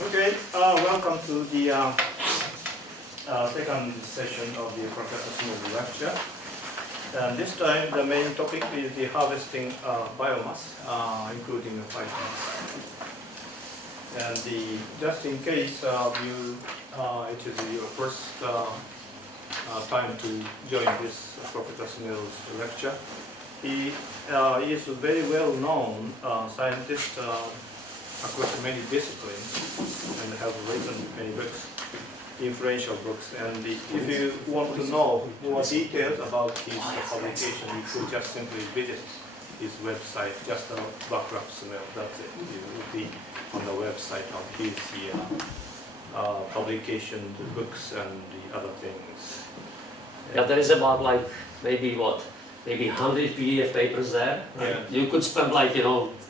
Okay, welcome to the second session of the Professor Smil lecture. And this time the main topic is the harvesting biomass, including PHYTOMASS. And just in case it is your first time to join this Professor Smil's lecture, he is a very well-known scientist across many disciplines and have written many books, influential books. And if you want to know more details about his publication, you could just simply visit his website, just Vaclav Smil. That's it. You will be on the website of his publication, the books, and the other things. Yeah, there is about like maybe 100 PDF papers there. Right? Yeah. You could spend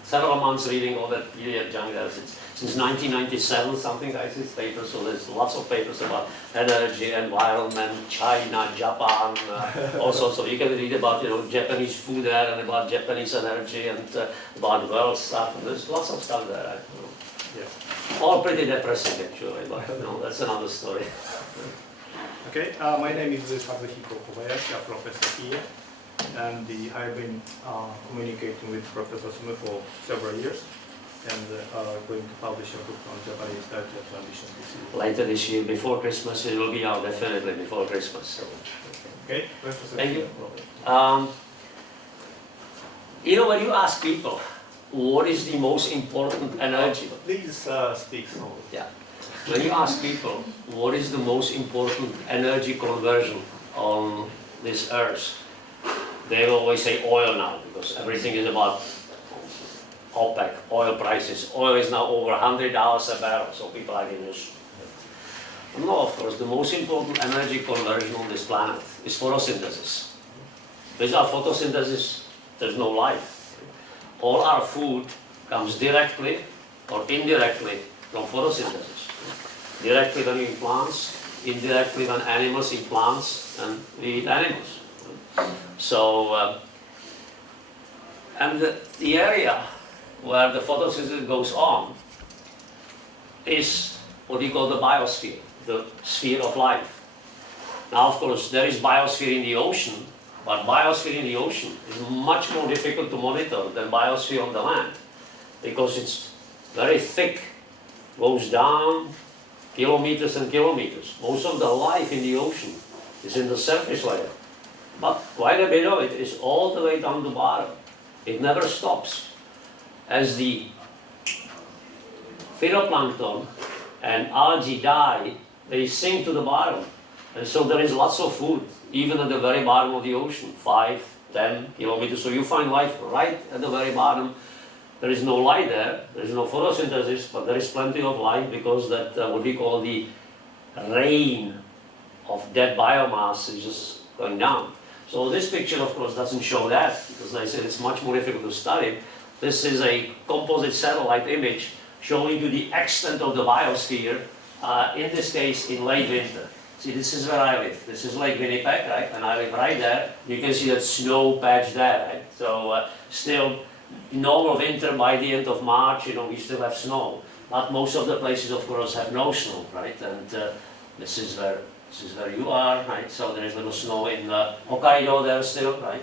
several months reading all that PDF junk there. Since 1997 something like this paper, so there's lots of papers about energy, environment, China, Japan, also. So you can read about Japanese food there and about Japanese energy and about world stuff. And there's lots of stuff there. Right? Yeah. All pretty depressing actually, but that's another story. Okay, my name is Kazuhiko Kobayashi, a professor here. And I've been communicating with Professor Smil for several years, and going to publish a book on Japanese dietary tradition this year. Later this year, before Christmas, it will be out definitely before Christmas. So. Okay, thank you. When you ask people, what is the most important energy? Please speak slowly. Yeah. When you ask people, what is the most important energy conversion on this earth? They always say oil now, because everything is about OPEC, oil prices. Oil is now over $100 a barrel, so people are in this. No, of course, the most important energy conversion on this planet is photosynthesis. Without photosynthesis, there's no life. All our food comes directly or indirectly from photosynthesis. Directly when we eat plants, indirectly when animals eat plants, and we eat animals. So, and the area where the photosynthesis goes on is what we call the biosphere, the sphere of life. Now, of course, there is biosphere in the ocean, but biosphere in the ocean is much more difficult to monitor than biosphere on the land, because it's very thick, goes down kilometers and kilometers. Most of the life in the ocean is in the surface layer. But quite a bit of it is all the way down the bottom. It never stops. As the phytoplankton and algae die, they sink to the bottom. And so there is lots of food, even at the very bottom of the ocean, 5, 10 kilometers. So you find life right at the very bottom. There is no light there, there is no photosynthesis, but there is plenty of light because that what we call the rain of dead biomass is just going down. So this picture, of course, doesn't show that, because like I said, it's much more difficult to study. This is a composite satellite image showing you the extent of the biosphere, in this case, in late winter. See, this is where I live. This is Lake Winnipeg, right? And I live right there. You can see that snow patch there, right? So still, normal winter, by the end of March, we still have snow. But most of the places, of course, have no snow, right? And this is where you are, right? So there is little snow in Hokkaido there still, right?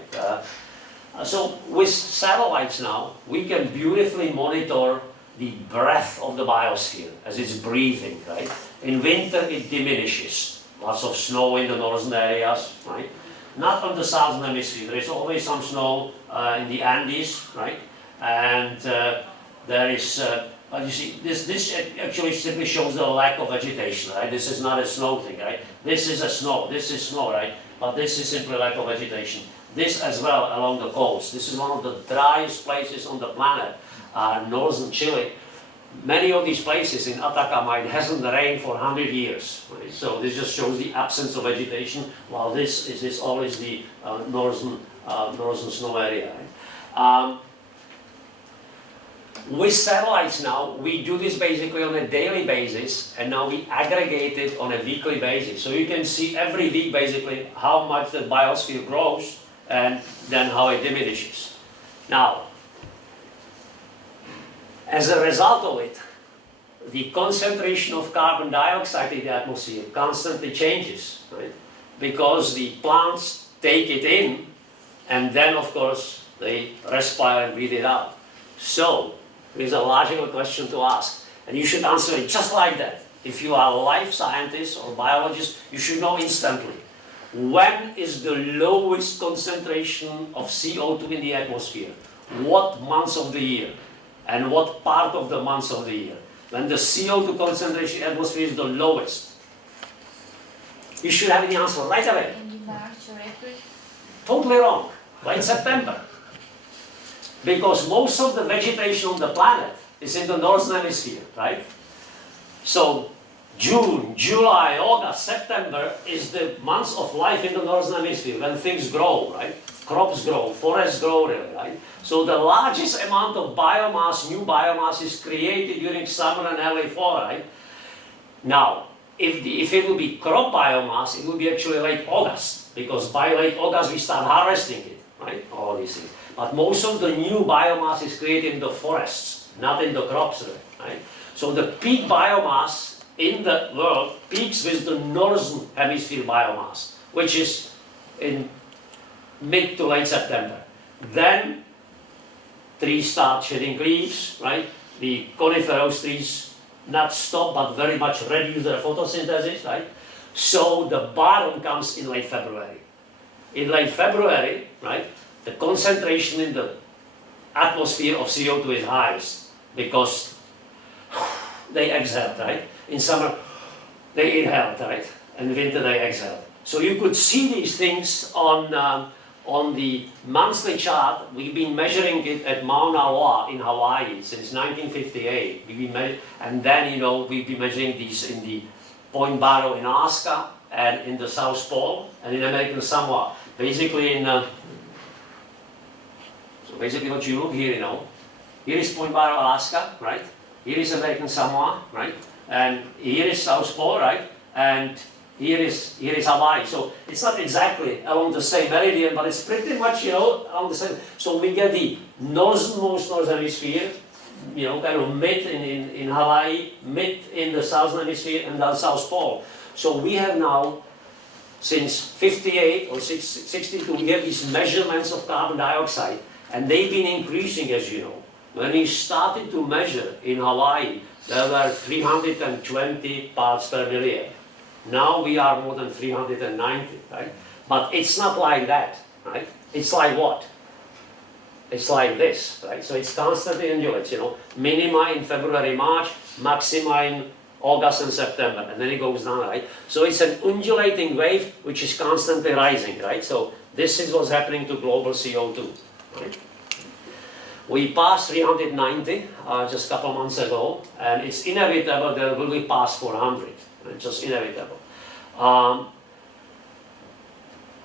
So with satellites now, we can beautifully monitor the breadth of the biosphere as it's breathing, right? In winter, it diminishes. Lots of snow in the northern areas, right? Not on the southern hemisphere. There is always some snow in the Andes, right? And there is, but you see, this actually simply shows the lack of vegetation, right? This is not a snow thing, right? This is snow, right? But this is simply lack of vegetation. This as well along the coast. This is one of the driest places on the planet, northern Chile. Many of these places in Atacama, it hasn't rained for 100 years. Right? So this just shows the absence of vegetation, while this is always the northern snow area. Right? With satellites now, we do this basically on a daily basis, and now we aggregate it on a weekly basis. So you can see every week basically how much the biosphere grows and then how it diminishes. Now, as a result of it, the concentration of carbon dioxide in the atmosphere constantly changes, right? Because the plants take it in, and then of course they respire and breathe it out. So, there's a logical question to ask, and you should answer it just like that. If you are a life scientist or biologist, you should know instantly. When is the lowest concentration of CO2 in the atmosphere? What months of the year? And what part of the months of the year? When the CO2 concentration in the atmosphere is the lowest. You should have the answer right away. In March or April? Totally wrong. Why in September? Because most of the vegetation on the planet is in the northern hemisphere, right? So June, July, August, September is the months of life in the northern hemisphere when things grow, right? Crops grow, forests grow, really, right? So the largest amount of biomass, new biomass, is created during summer and early fall, right? Now, if it will be crop biomass, it will be actually late August, because by late August we start harvesting it, right? All these things. But most of the new biomass is created in the forests, not in the crops, right? So the peak biomass in the world peaks with the northern hemisphere biomass, which is in mid to late September. Then trees start shedding leaves, right? The coniferous trees not stop but very much reduce their photosynthesis, right? So the bottom comes in late February. In late February, right, the concentration in the atmosphere of CO2 is highest because they exhale, right? In summer they inhale, right? And in winter they exhale. So you could see these things on the monthly chart. We've been measuring it at Mauna Loa in Hawaii since 1958. And then, you know, we've been measuring these in the Point Barrow in Alaska and in the South Pole and in American Samoa. Basically so basically what you look here, you know, here is Point Barrow, Alaska, right? Here is American Samoa, right? And here is South Pole, right? And here is Hawaii. So it's not exactly along the same meridian, but it's pretty much, you know, along the same. So we get the northernmost northern hemisphere, you know, kind of mid in Hawaii, mid in the southern hemisphere, and then South Pole. So we have now, since 58 or 62, we have these measurements of carbon dioxide, and they've been increasing, as you know. When we started to measure in Hawaii, there were 320 parts per million. Now we are more than 390, right? But it's not like that, right? It's like what? It's like this, right? So it's constantly undulates, you know. Minima in February, March, maxima in August and September, and then it goes down, right? So it's an undulating wave which is constantly rising, right? So this is what's happening to global CO2, right? We passed 390 just a couple months ago, and it's inevitable that we will pass 400. It's just inevitable.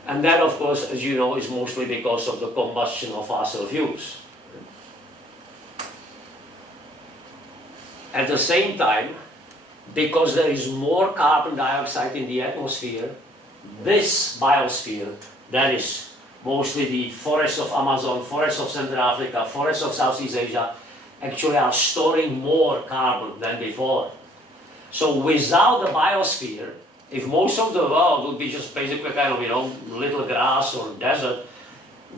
And that, of course, as you know, is mostly because of the combustion of fossil fuels. At the same time, because there is more carbon dioxide in the atmosphere, this biosphere, that is mostly the forests of Amazon, forests of Central Africa, forests of Southeast Asia, actually are storing more carbon than before. So without the biosphere, if most of the world would be just basically kind of, you know, little grass or desert,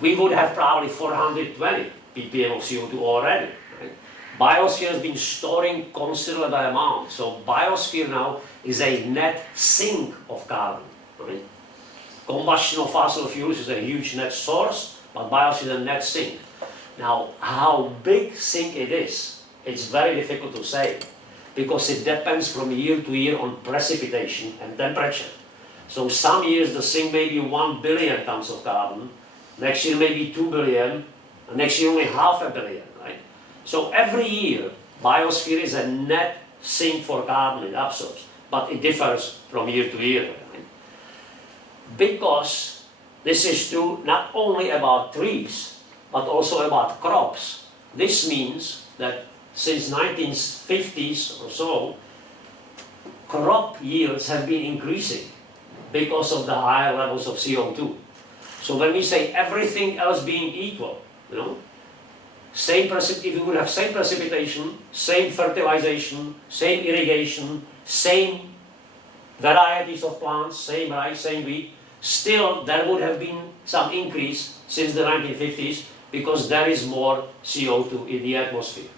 we would have probably 420 ppm of CO2 already. Right? Biosphere has been storing considerable amount. So biosphere now is a net sink of carbon. Right? Combustion of fossil fuels is a huge net source, but biosphere is a net sink. Now, how big sink it is, it's very difficult to say, because it depends from year to year on precipitation and temperature. So some years the sink may be 1 billion tons of carbon, next year maybe 2 billion, and next year only 500 million, right? So every year, biosphere is a net sink for carbon it absorbs, but it differs from year to year. Right? Because this is true not only about trees, but also about crops. This means that since 1950s or so, crop yields have been increasing because of the higher levels of CO2. So when we say everything else being equal, you know, if you would have same precipitation, same fertilization, same irrigation, same varieties of plants, same rice, same wheat, still there would have been some increase since the 1950s because there is more CO2 in the atmosphere.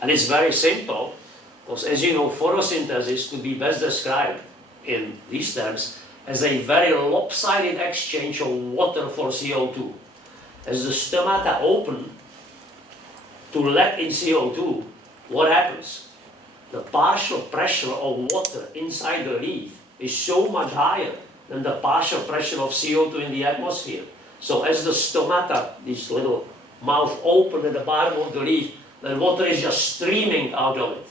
And it's very simple, because as you know, photosynthesis could be best described in these terms as a very lopsided exchange of water for CO2. As the stomata open to let in CO2, what happens? The partial pressure of water inside the leaf is so much higher than the partial pressure of CO2 in the atmosphere. So as the stomata, this little mouth open at the bottom of the leaf, the water is just streaming out of it.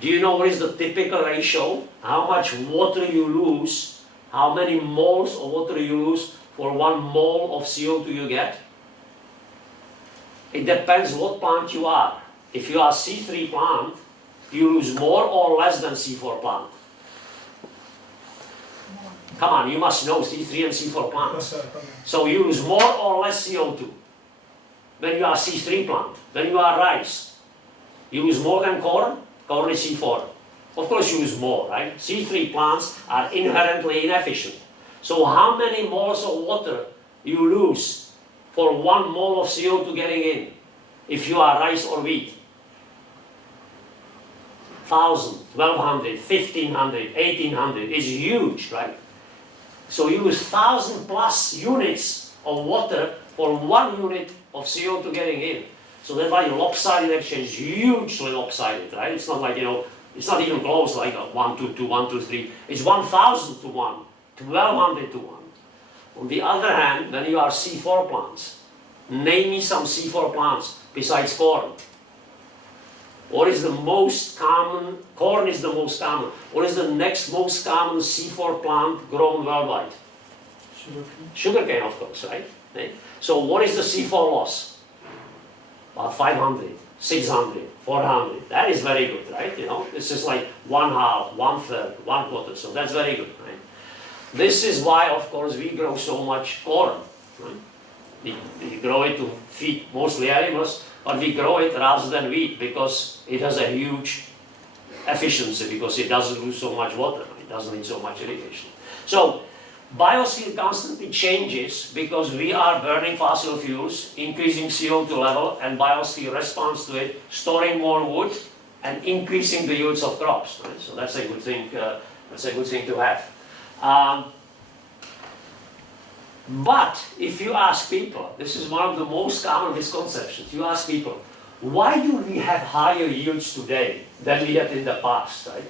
Do you know what is the typical ratio? How much water you lose, how many moles of water you lose for 1 mole of CO2 you get? It depends what plant you are. If you are C3 plant, you lose more or less than C4 plant. Come on, you must know C3 and C4 plants. So you lose more or less CO2 when you are C3 plant. When you are rice, you lose more than corn. Corn is C4. Of course you lose more, right? C3 plants are inherently inefficient. So how many moles of water you lose for 1 mole of CO2 getting in if you are rice or wheat? 1,000, 1,200, 1,500, 1,800 is huge, right? So you lose 1,000 plus units of water for 1 unit of CO2 getting in. So that's why lopsided exchange is hugely lopsided, right? It's not like, you know, it's not even close like 1 to 2, 1 to 3. It's 1,000 to 1, 1,200 to 1. On the other hand, when you are C4 plants, name me some C4 plants besides corn. What is the most common? Corn is the most common. What is the next most common C4 plant grown worldwide? Sugarcane. Sugarcane, of course, right? So what is the C4 loss? About 500, 600, 400. That is very good, right? You know, this is like 1/2, 1/3, 1/4. So that's very good, right? This is why, of course, we grow so much corn. Right? We grow it to feed mostly animals, but we grow it rather than wheat because it has a huge efficiency because it doesn't lose so much water. It doesn't need so much irrigation. So biosphere constantly changes because we are burning fossil fuels, increasing CO2 level, and biosphere responds to it, storing more wood and increasing the yields of crops. Right? So that's a good thing. That's a good thing to have. But if you ask people, this is one of the most common misconceptions. You ask people, why do we have higher yields today than we had in the past, right?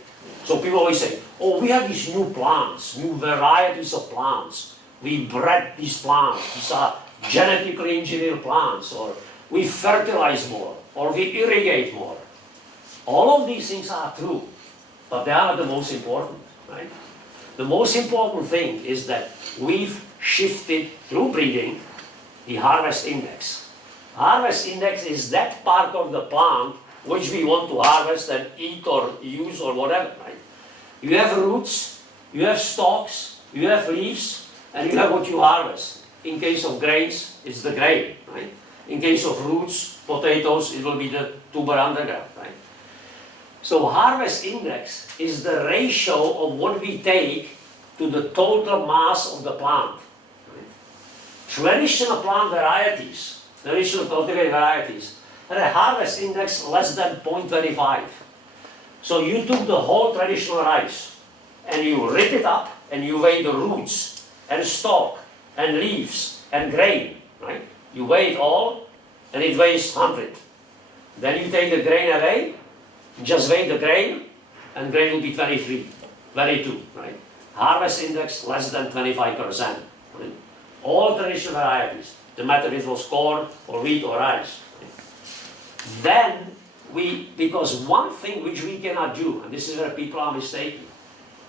So people always say, oh, we have these new plants, new varieties of plants. We bred these plants. These are genetically engineered plants. Or we fertilize more. Or we irrigate more. All of these things are true. But they are not the most important, right? The most important thing is that we've shifted through breeding the harvest index. Harvest index is that part of the plant which we want to harvest and eat or use or whatever, right? You have roots, you have stalks, you have leaves, and you have what you harvest. In case of grains, it's the grain, right? In case of roots, potatoes, it will be the tuber underground, right? So harvest index is the ratio of what we take to the total mass of the plant. Right? Traditional plant varieties, traditional cultivated varieties, had a harvest index less than 0.25. So you took the whole traditional rice and you rip it up and you weigh the roots and stalk and leaves and grain, right? You weigh it all and it weighs 100. Then you take the grain away, just weigh the grain, and grain will be 23, 22, right? Harvest index less than 25%. Right? All traditional varieties, no matter if it was corn or wheat or rice. Right? Then because one thing which we cannot do, and this is where people are mistaken,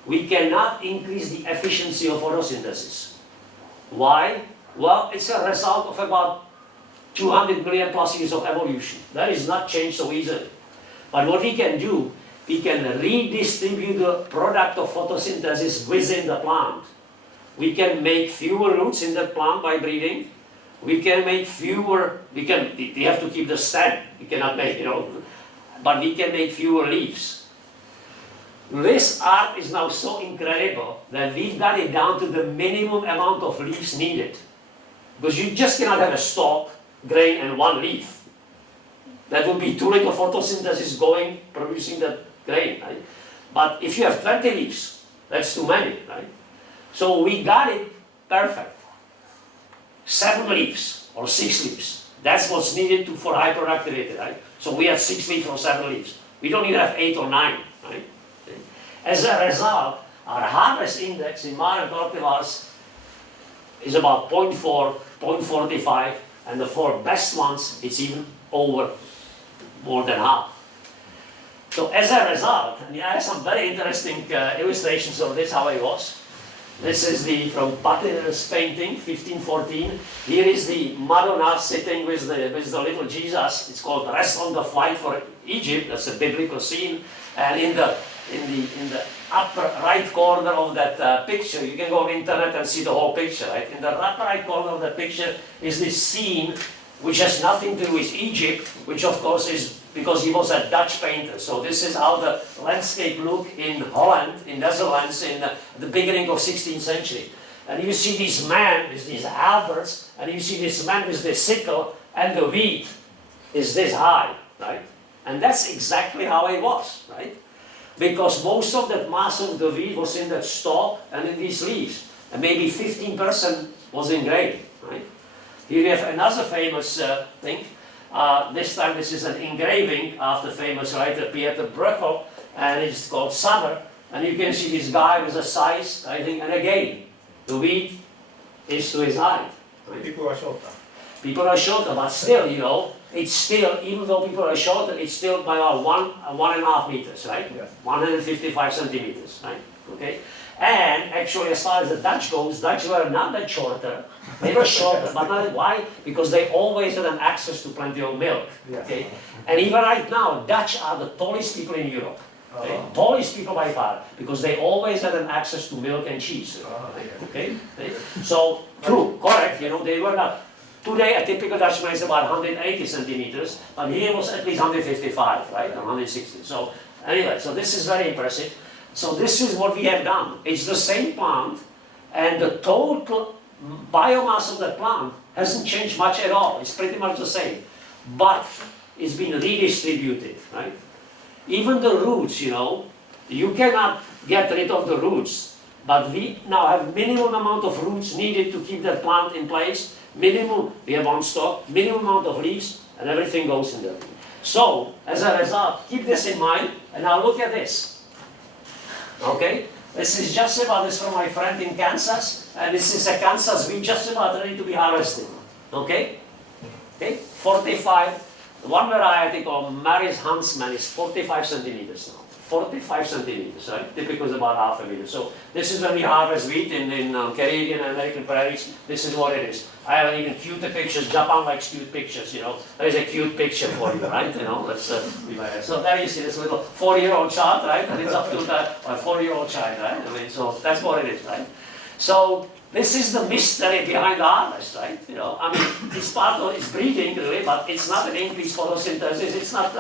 we cannot increase the efficiency of photosynthesis. Why? Well, it's a result of about 200 million plus years of evolution. That is not changed so easily. But what we can do, we can redistribute the product of photosynthesis within the plant. We can make fewer roots in the plant by breeding. we can make fewer, we have to keep the stem, we cannot make, but we can make fewer leaves. This art is now so incredible that we've got it down to the minimum amount of leaves needed. Because you just cannot have a stalk, grain, and one leaf. That would be too little photosynthesis going, producing that grain, right? But if you have 20 leaves, that's too many, right? So we got it perfect. 7 leaves or 6 leaves. That's what's needed for hyperactivity, right? So we have 6 leaves or 7 leaves. We don't even have 8 or 9, right? As a result, our harvest index in modern cultivars is about 0.4, 0.45, and the 4 best ones, it's even over more than half. So as a result, and I have some very interesting illustrations of this, how it was. This is from Patiner's painting, 1514. Here is the Madonna sitting with the little Jesus. It's called Rest on the Flight for Egypt. That's a biblical scene. And in the upper right corner of that picture, you can go on the internet and see the whole picture, right? In the upper right corner of the picture is this scene which has nothing to do with Egypt, which of course is because he was a Dutch painter. So this is how the landscape looked in Holland, in Netherlands, in the beginning of 16th century. And you see this man with these halberds, and you see this man with this sickle, and the wheat is this high, right? And that's exactly how it was, right? Because most of that mass of the wheat was in that stalk and in these leaves. And maybe 15% was in grain, right? Here we have another famous thing. This time this is an engraving of the famous writer Pieter Bruegel, and it's called Summer. And you can see this guy with a size, I think, and again, the wheat is to his height. Right? People are shorter. People are shorter, but still, it's still, even though people are shorter, it's still by about 1.5 meters, right? Yeah. 155 centimeters, right? Okay? And actually, as far as the Dutch goes, Dutch were not that shorter. They were shorter, but not why? Because they always had an access to plenty of milk. Okay? And even right now, Dutch are the tallest people in Europe. Okay? Tallest people by far, because they always had an access to milk and cheese. Okay? So, true, correct, they were not. Today, a typical Dutchman is about 180 centimeters, but here was at least 155, right? 160. So, anyway, so this is very impressive. So this is what we have done. It's the same plant, and the total biomass of the plant hasn't changed much at all. It's pretty much the same. But it's been redistributed, right? Even the roots, you cannot get rid of the roots, but we now have minimum amount of roots needed to keep that plant in place. Minimum, we have one stalk, minimum amount of leaves, and everything goes in there. So, as a result, keep this in mind, and now look at this. Okay? This is just about this from my friend in Kansas, and this is a Kansas wheat just about ready to be harvested. Okay? Okay? 45, one variety called Maris Huntsman is 45 centimeters now. 45 centimeters, right? Typical is about half a meter. So this is when we harvest wheat in Canadian and American prairies. This is what it is. I have even cuter pictures. Japan likes cute pictures, There is a cute picture for you, right? Let's so there you see this little 4-year-old child, right? And it's up to a 4-year-old child, right? So that's what it is, right? So this is the mystery behind the harvest, right? It's part of its breeding, really, but it's not an increased photosynthesis. It's not.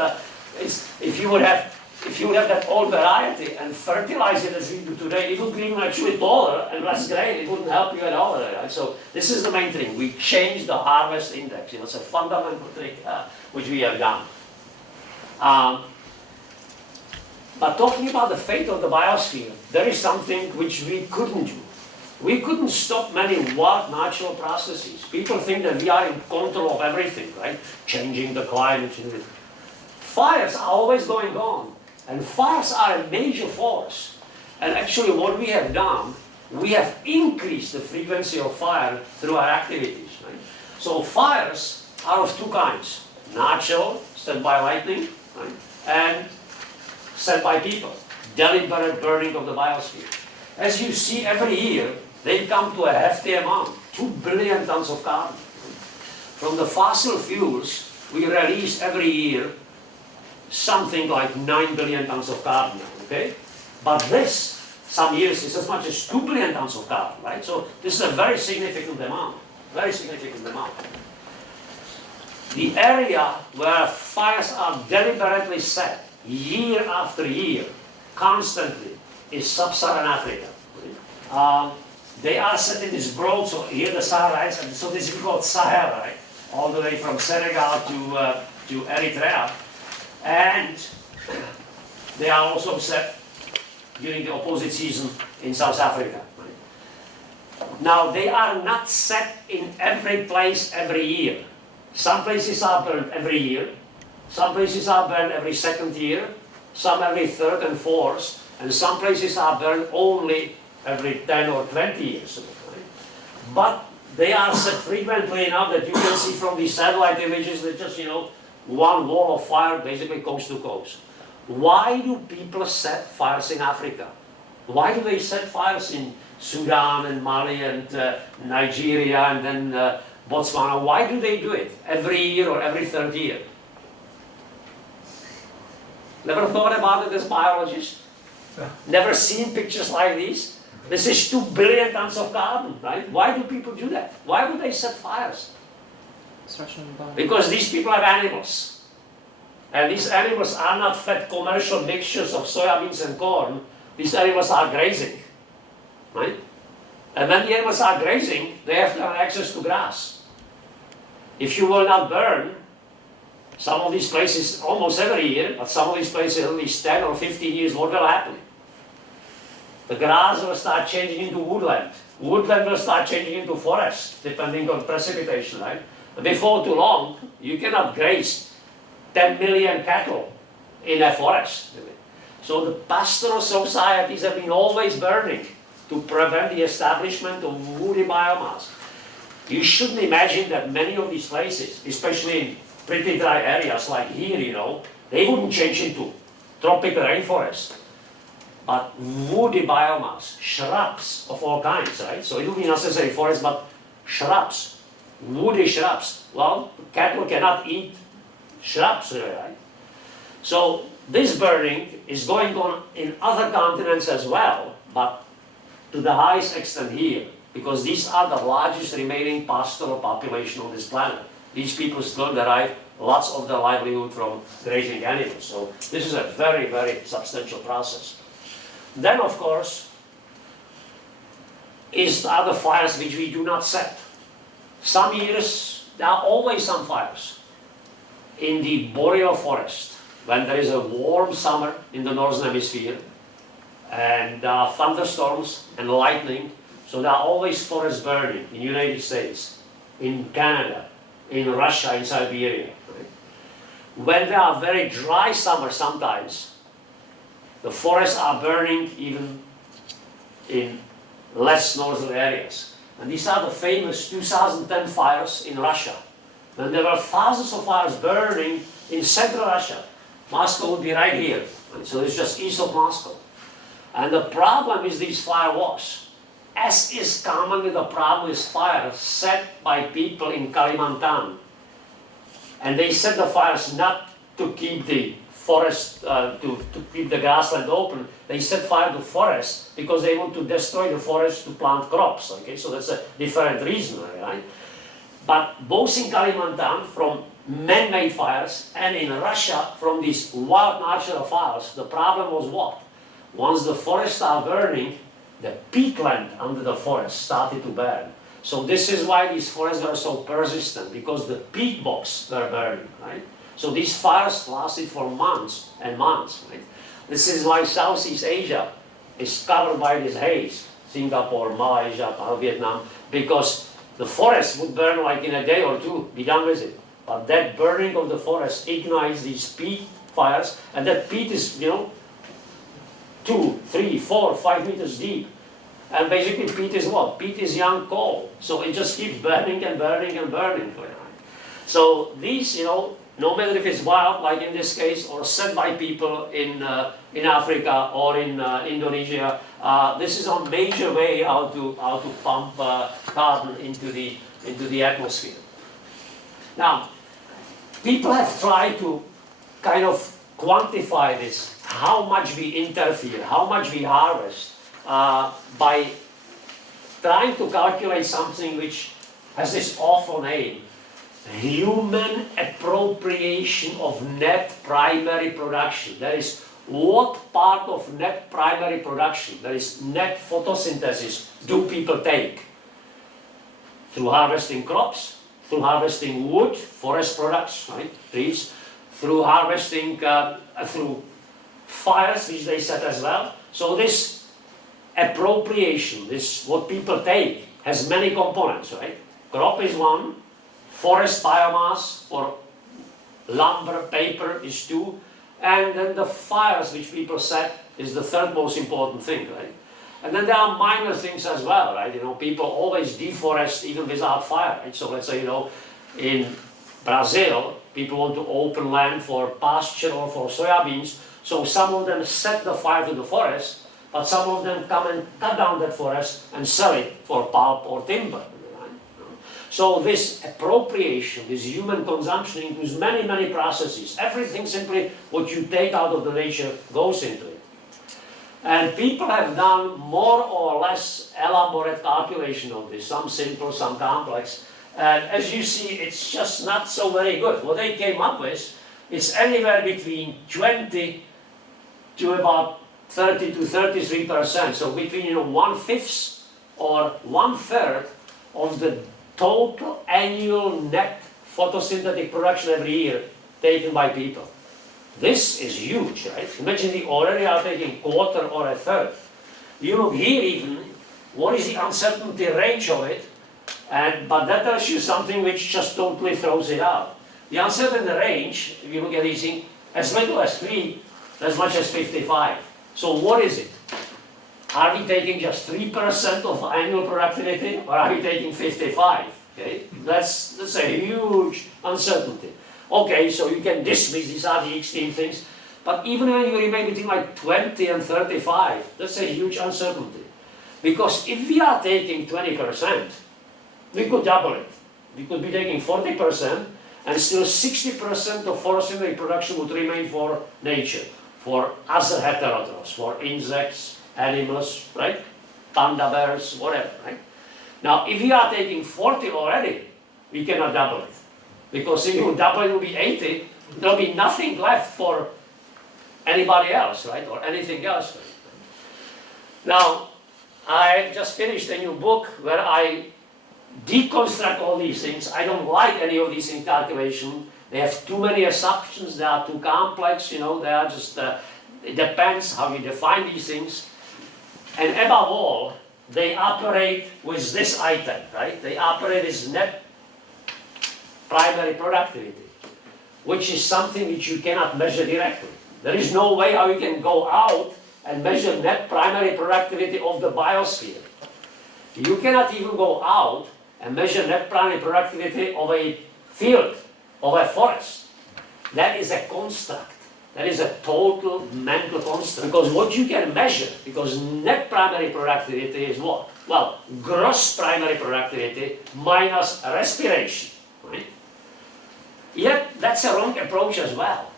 If you would have that old variety and fertilize it as we do today, it would be actually taller and less grain. It wouldn't help you at all. Right? So this is the main thing. We changed the harvest index. It's a fundamental trick which we have done. But talking about the fate of the biosphere, there is something which we couldn't do. We couldn't stop many wild natural processes. People think that we are in control of everything, right? Changing the climate. Fires are always going on. And fires are a major force. And actually what we have done, we have increased the frequency of fire through our activities. Right? So fires are of two kinds. Natural, set by lightning, right? And set by people. Deliberate burning of the biosphere. As you see every year, they come to a hefty amount. 2 billion tons of carbon. From the fossil fuels, we release every year something like 9 billion tons of carbon, okay? But this, some years, is as much as 2 billion tons of carbon, right? So this is a very significant amount. very significant amount. The area where fires are deliberately set, year after year, constantly, is sub-Saharan Africa. They are set in this broad, so here the Sahara is, and so this is called Sahel, right? All the way from Senegal to Eritrea. And they are also set during the opposite season in South Africa. Now, they are not set in every place every year. Some places are burned every year, some places are burned every second year, some every third and fourth, and some places are burned only every 10 or 20 years. But they are set frequently enough that you can see from these satellite images that just, one wall of fire basically coast to coast. Why do people set fires in Africa? Why do they set fires in Sudan and Mali and Nigeria and then Botswana? Why do they do it every year or every third year? Never thought about it as biologists? Never seen pictures like these? This is 2 billion tons of carbon, right? Why do people do that? Why would they set fires? Because these people have animals. And these animals are not fed commercial mixtures of soybeans and corn. These animals are grazing, right? And when the animals are grazing, they have to have access to grass. If you will not burn some of these places almost every year, but some of these places at least 10 or 15 years, what will happen? The grass will start changing into woodland. Woodland will start changing into forest, depending on precipitation, right? But before too long, you cannot graze 10 million cattle in a forest. So the pastoral societies have been always burning to prevent the establishment of woody biomass. You shouldn't imagine that many of these places, especially in pretty dry areas like here, they wouldn't change into tropical rainforest. But woody biomass, shrubs of all kinds, right? So it would be not necessarily forest, but shrubs, woody shrubs. Well, cattle cannot eat shrubs, really, right? So this burning is going on in other continents as well, but to the highest extent here, because these are the largest remaining pastoral population on this planet. These people still derive lots of their livelihood from grazing animals. So this is a very, very substantial process. Then, of course, is the other fires which we do not set. Some years, there are always some fires in the boreal forest, when there is a warm summer in the northern hemisphere, and there are thunderstorms and lightning, so there are always forests burning in the United States, in Canada, in Russia, in Siberia. Right? When there are very dry summers sometimes, the forests are burning even in less northern areas. And these are the famous 2010 fires in Russia. When there were thousands of fires burning in central Russia. Moscow would be right here. So it's just east of Moscow. And the problem is these fire was, as is commonly the problem with fires set by people in Kalimantan. And they set the fires not to keep the forest, to keep the grassland open. They set fire to forest because they want to destroy the forest to plant crops. Okay, so that's a different reason, right? But both in Kalimantan from man-made fires and in Russia from these wild natural fires, the problem was what? Once the forests are burning, the peatland under the forest started to burn. So this is why these forests are so persistent, because the peat bogs were burning, right? So these fires lasted for months and months, right? This is why Southeast Asia is covered by this haze, Singapore, Malaysia, Vietnam, because the forest would burn like in a day or two, be done with it. But that burning of the forest ignites these peat fires, and that peat is, 2, 3, 4, 5 meters deep. And basically peat is what? Peat is young coal. So it just keeps burning and burning and burning. So these, no matter if it's wild, like in this case, or set by people in Africa or in Indonesia, this is a major way how to pump carbon into the atmosphere. Now, people have tried to kind of quantify this, how much we interfere, how much we harvest, by trying to calculate something which has this awful name, human appropriation of net primary production. That is, what part of net primary production, that is net photosynthesis, do people take? Through harvesting crops, through harvesting wood, forest products, right, trees, through harvesting, through fires, which they set as well. So this appropriation, this what people take, has many components, right? Crop is one, forest biomass for lumber, paper is two, and then the fires which people set is the third most important thing, right? And then there are minor things as well, right? You know, people always deforest even without fire, right? So let's say, you know, in Brazil, people want to open land for pasture or for soybeans, so some of them set the fire to the forest, but some of them come and cut down that forest and sell it for pulp or timber. Right? So this appropriation, this human consumption includes many, many processes. Everything simply what you take out of the nature goes into it. And people have done more or less elaborate calculation of this, some simple, some complex. And as you see, it's just not so very good. What they came up with is anywhere between 20 to about 30 to 33%. So between, you know, 1/5 or 1/3 of the total annual net photosynthetic production every year taken by people. This is huge, right? Imagine we already are taking quarter or a third. You look here even, what is the uncertainty range of it? But that tells you something which just totally throws it out. The uncertainty range, if you look at these things, as little as 3, as much as 55. So what is it? Are we taking just 3% of annual productivity, or are we taking 55? Okay, that's a huge uncertainty. Okay, so you can dismiss these are the extreme things, but even when you remain between like 20 and 35, that's a huge uncertainty. Because if we are taking 20%, we could double it. We could be taking 40%, and still 60% of photosynthetic production would remain for nature, for other heterotrophs, for insects, animals, right? Panda bears, whatever, right? Now, if we are taking 40 already, we cannot double it. Because if you double it, it will be 80, there will be nothing left for anybody else, right? Or anything else. Right? Now, I just finished a new book where I deconstruct all these things. I don't like any of these in calculation. They have too many assumptions, they are too complex, you know, they are just, it depends how you define these things. And above all, they operate with this item, right? They operate as net primary productivity, which is something which you cannot measure directly. There is no way how you can go out and measure net primary productivity of the biosphere. You cannot even go out and measure net primary productivity of a field, of a forest. That is a construct. That is a total mental construct. Because what you can measure, because net primary productivity is what? Well, gross primary productivity minus respiration, right? Yet, that's a wrong approach as well.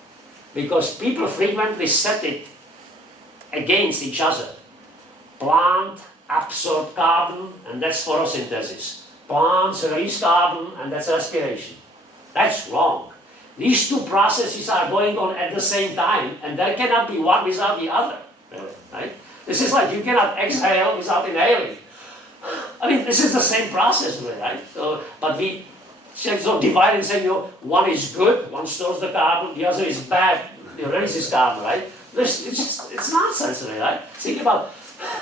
Because people frequently set it against each other. Plant absorb carbon, and that's photosynthesis. Plants release carbon, and that's respiration. That's wrong. These two processes are going on at the same time, and there cannot be one without the other, right? This is like you cannot exhale without inhaling. I mean, this is the same process, right? So, but we so divide and say, you know, one is good, one stores the carbon, the other is bad, it releases carbon, right? It's nonsense, right? Think about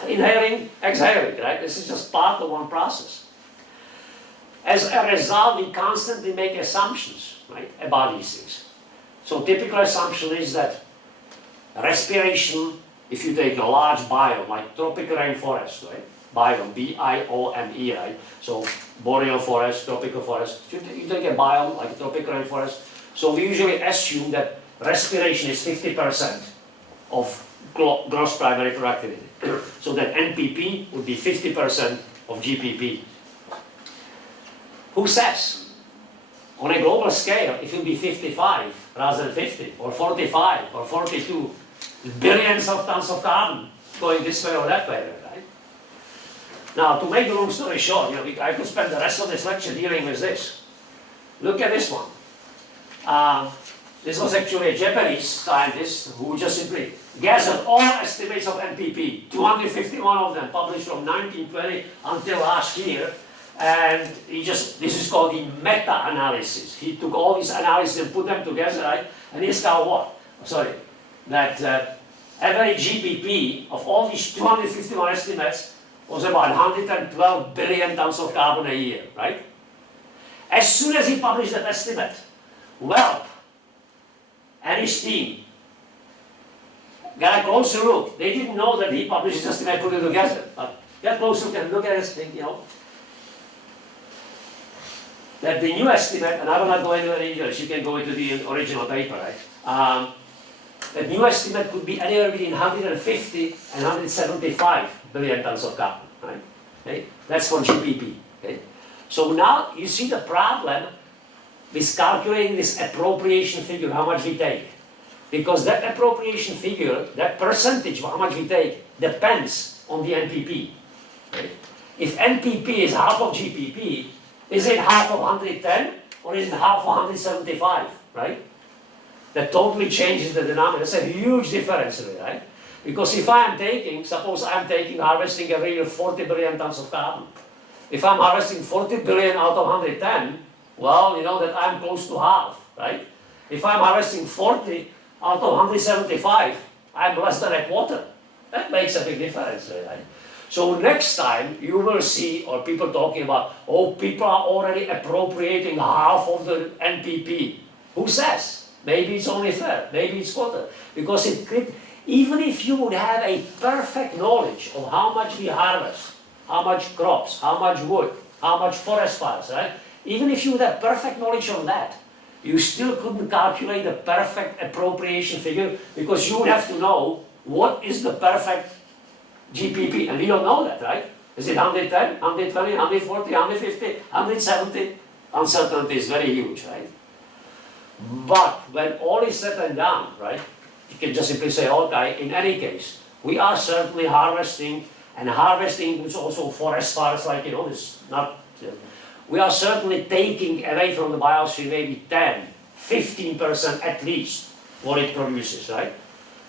inhaling, exhaling, right? This is just part of one process. As a result, we constantly make assumptions, right, about these things. So typical assumption is that respiration, if you take a large biome, like tropical rainforest, right? Biome, B-I-O-M-E, right? So boreal forest, tropical forest. You take a biome, like a tropical rainforest. So we usually assume that respiration is 50% of gross primary productivity. So that NPP would be 50% of GPP. Who says? On a global scale, it will be 55 rather than 50, or 45, or 42. Billions of tons of carbon going this way or that way, right? Now, to make a long story short, I could spend the rest of this lecture dealing with this. Look at this one. This was actually a Japanese scientist who just simply gathered all estimates of NPP, 251 of them published from 1920 until last year. And this is called the meta-analysis. He took all these analyses and put them together, right? And he's now what? Sorry, that average GPP of all these 251 estimates was about 112 billion tons of carbon a year, right? As soon as he published that estimate, well, and his team got a closer look. They didn't know that he published his estimate, put it together. But get closer look and look at this thing, that the new estimate, and I will not go into any details, you can go into the original paper, right? The new estimate could be anywhere between 150 and 175 billion tons of carbon, right? Okay? That's for GPP. Okay? So now you see the problem with calculating this appropriation figure, how much we take. Because that appropriation figure, that percentage of how much we take, depends on the NPP. Right? If NPP is half of GPP, is it half of 110 or is it half of 175, right? That totally changes the denominator. That's a huge difference, really, right? Because if I am taking, suppose I am harvesting every year 40 billion tons of carbon. If I'm harvesting 40 billion out of 110, well, you know that I'm close to half, right? If I'm harvesting 40 out of 175, I'm less than a quarter. That makes a big difference, right? So next time you will see, or people talking about, oh, people are already appropriating half of the NPP. Who says? Maybe it's only fair, maybe it's quarter. Because even if you would have a perfect knowledge of how much we harvest, how much crops, how much wood, how much forest fires, right? Even if you would have perfect knowledge of that, you still couldn't calculate the perfect appropriation figure because you would have to know what is the perfect GPP, and we don't know that, right? Is it 110, 120, 140, 150, 170? Uncertainty is very huge, right? But when all is said and done, right, you can just simply say, okay, in any case, we are certainly harvesting, and harvesting includes also forest fires, like, this not... we are certainly taking away from the biosphere maybe 10, 15% at least what it produces, right?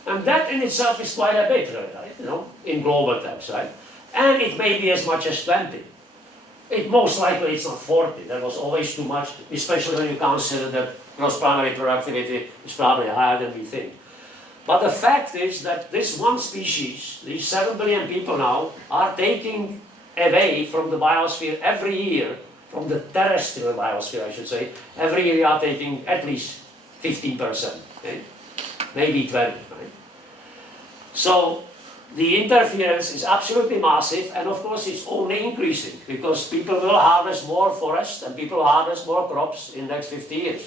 And that in itself is quite a bit, right? In global terms, right? And it may be as much as 20. Most likely it's not 40. That was always too much, especially when you consider that gross primary productivity is probably higher than we think. But the fact is that this one species, these 7 billion people now, are taking away from the biosphere every year, from the terrestrial biosphere, I should say, every year they are taking at least 15%, okay? Maybe 20, right? So the interference is absolutely massive, and of course it's only increasing because people will harvest more forest and people will harvest more crops in the next 50 years.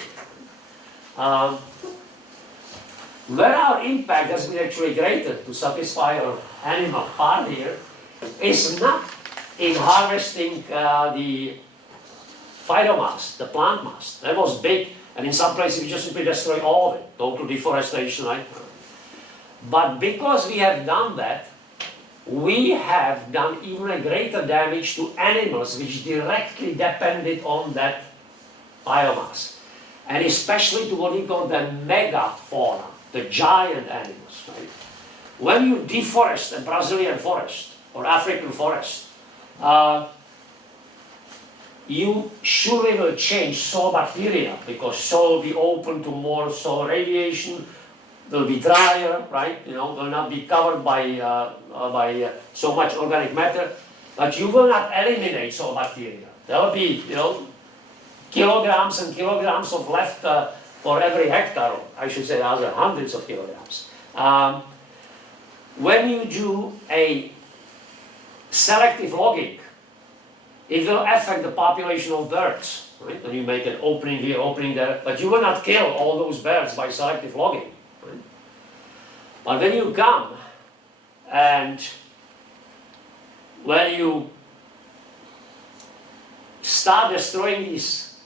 Where our impact has been actually greater to satisfy our animal part here is not in harvesting the phytomass, the plant mass. That was big, and in some places we just simply destroy all of it, total deforestation, right? But because we have done that, we have done even a greater damage to animals which directly depended on that biomass. And especially to what we call the megafauna, the giant animals, right? When you deforest a Brazilian forest or African forest, you surely will change soil bacteria because soil will be open to more solar radiation, will be drier, right? Will not be covered by so much organic matter, but you will not eliminate soil bacteria. There will be, kilograms and kilograms of left for every hectare. I should say, rather hundreds of kilograms. When you do a selective logging, it will affect the population of birds, right? When you make an opening here, opening there, but you will not kill all those birds by selective logging. Right? But when you come and when you start destroying these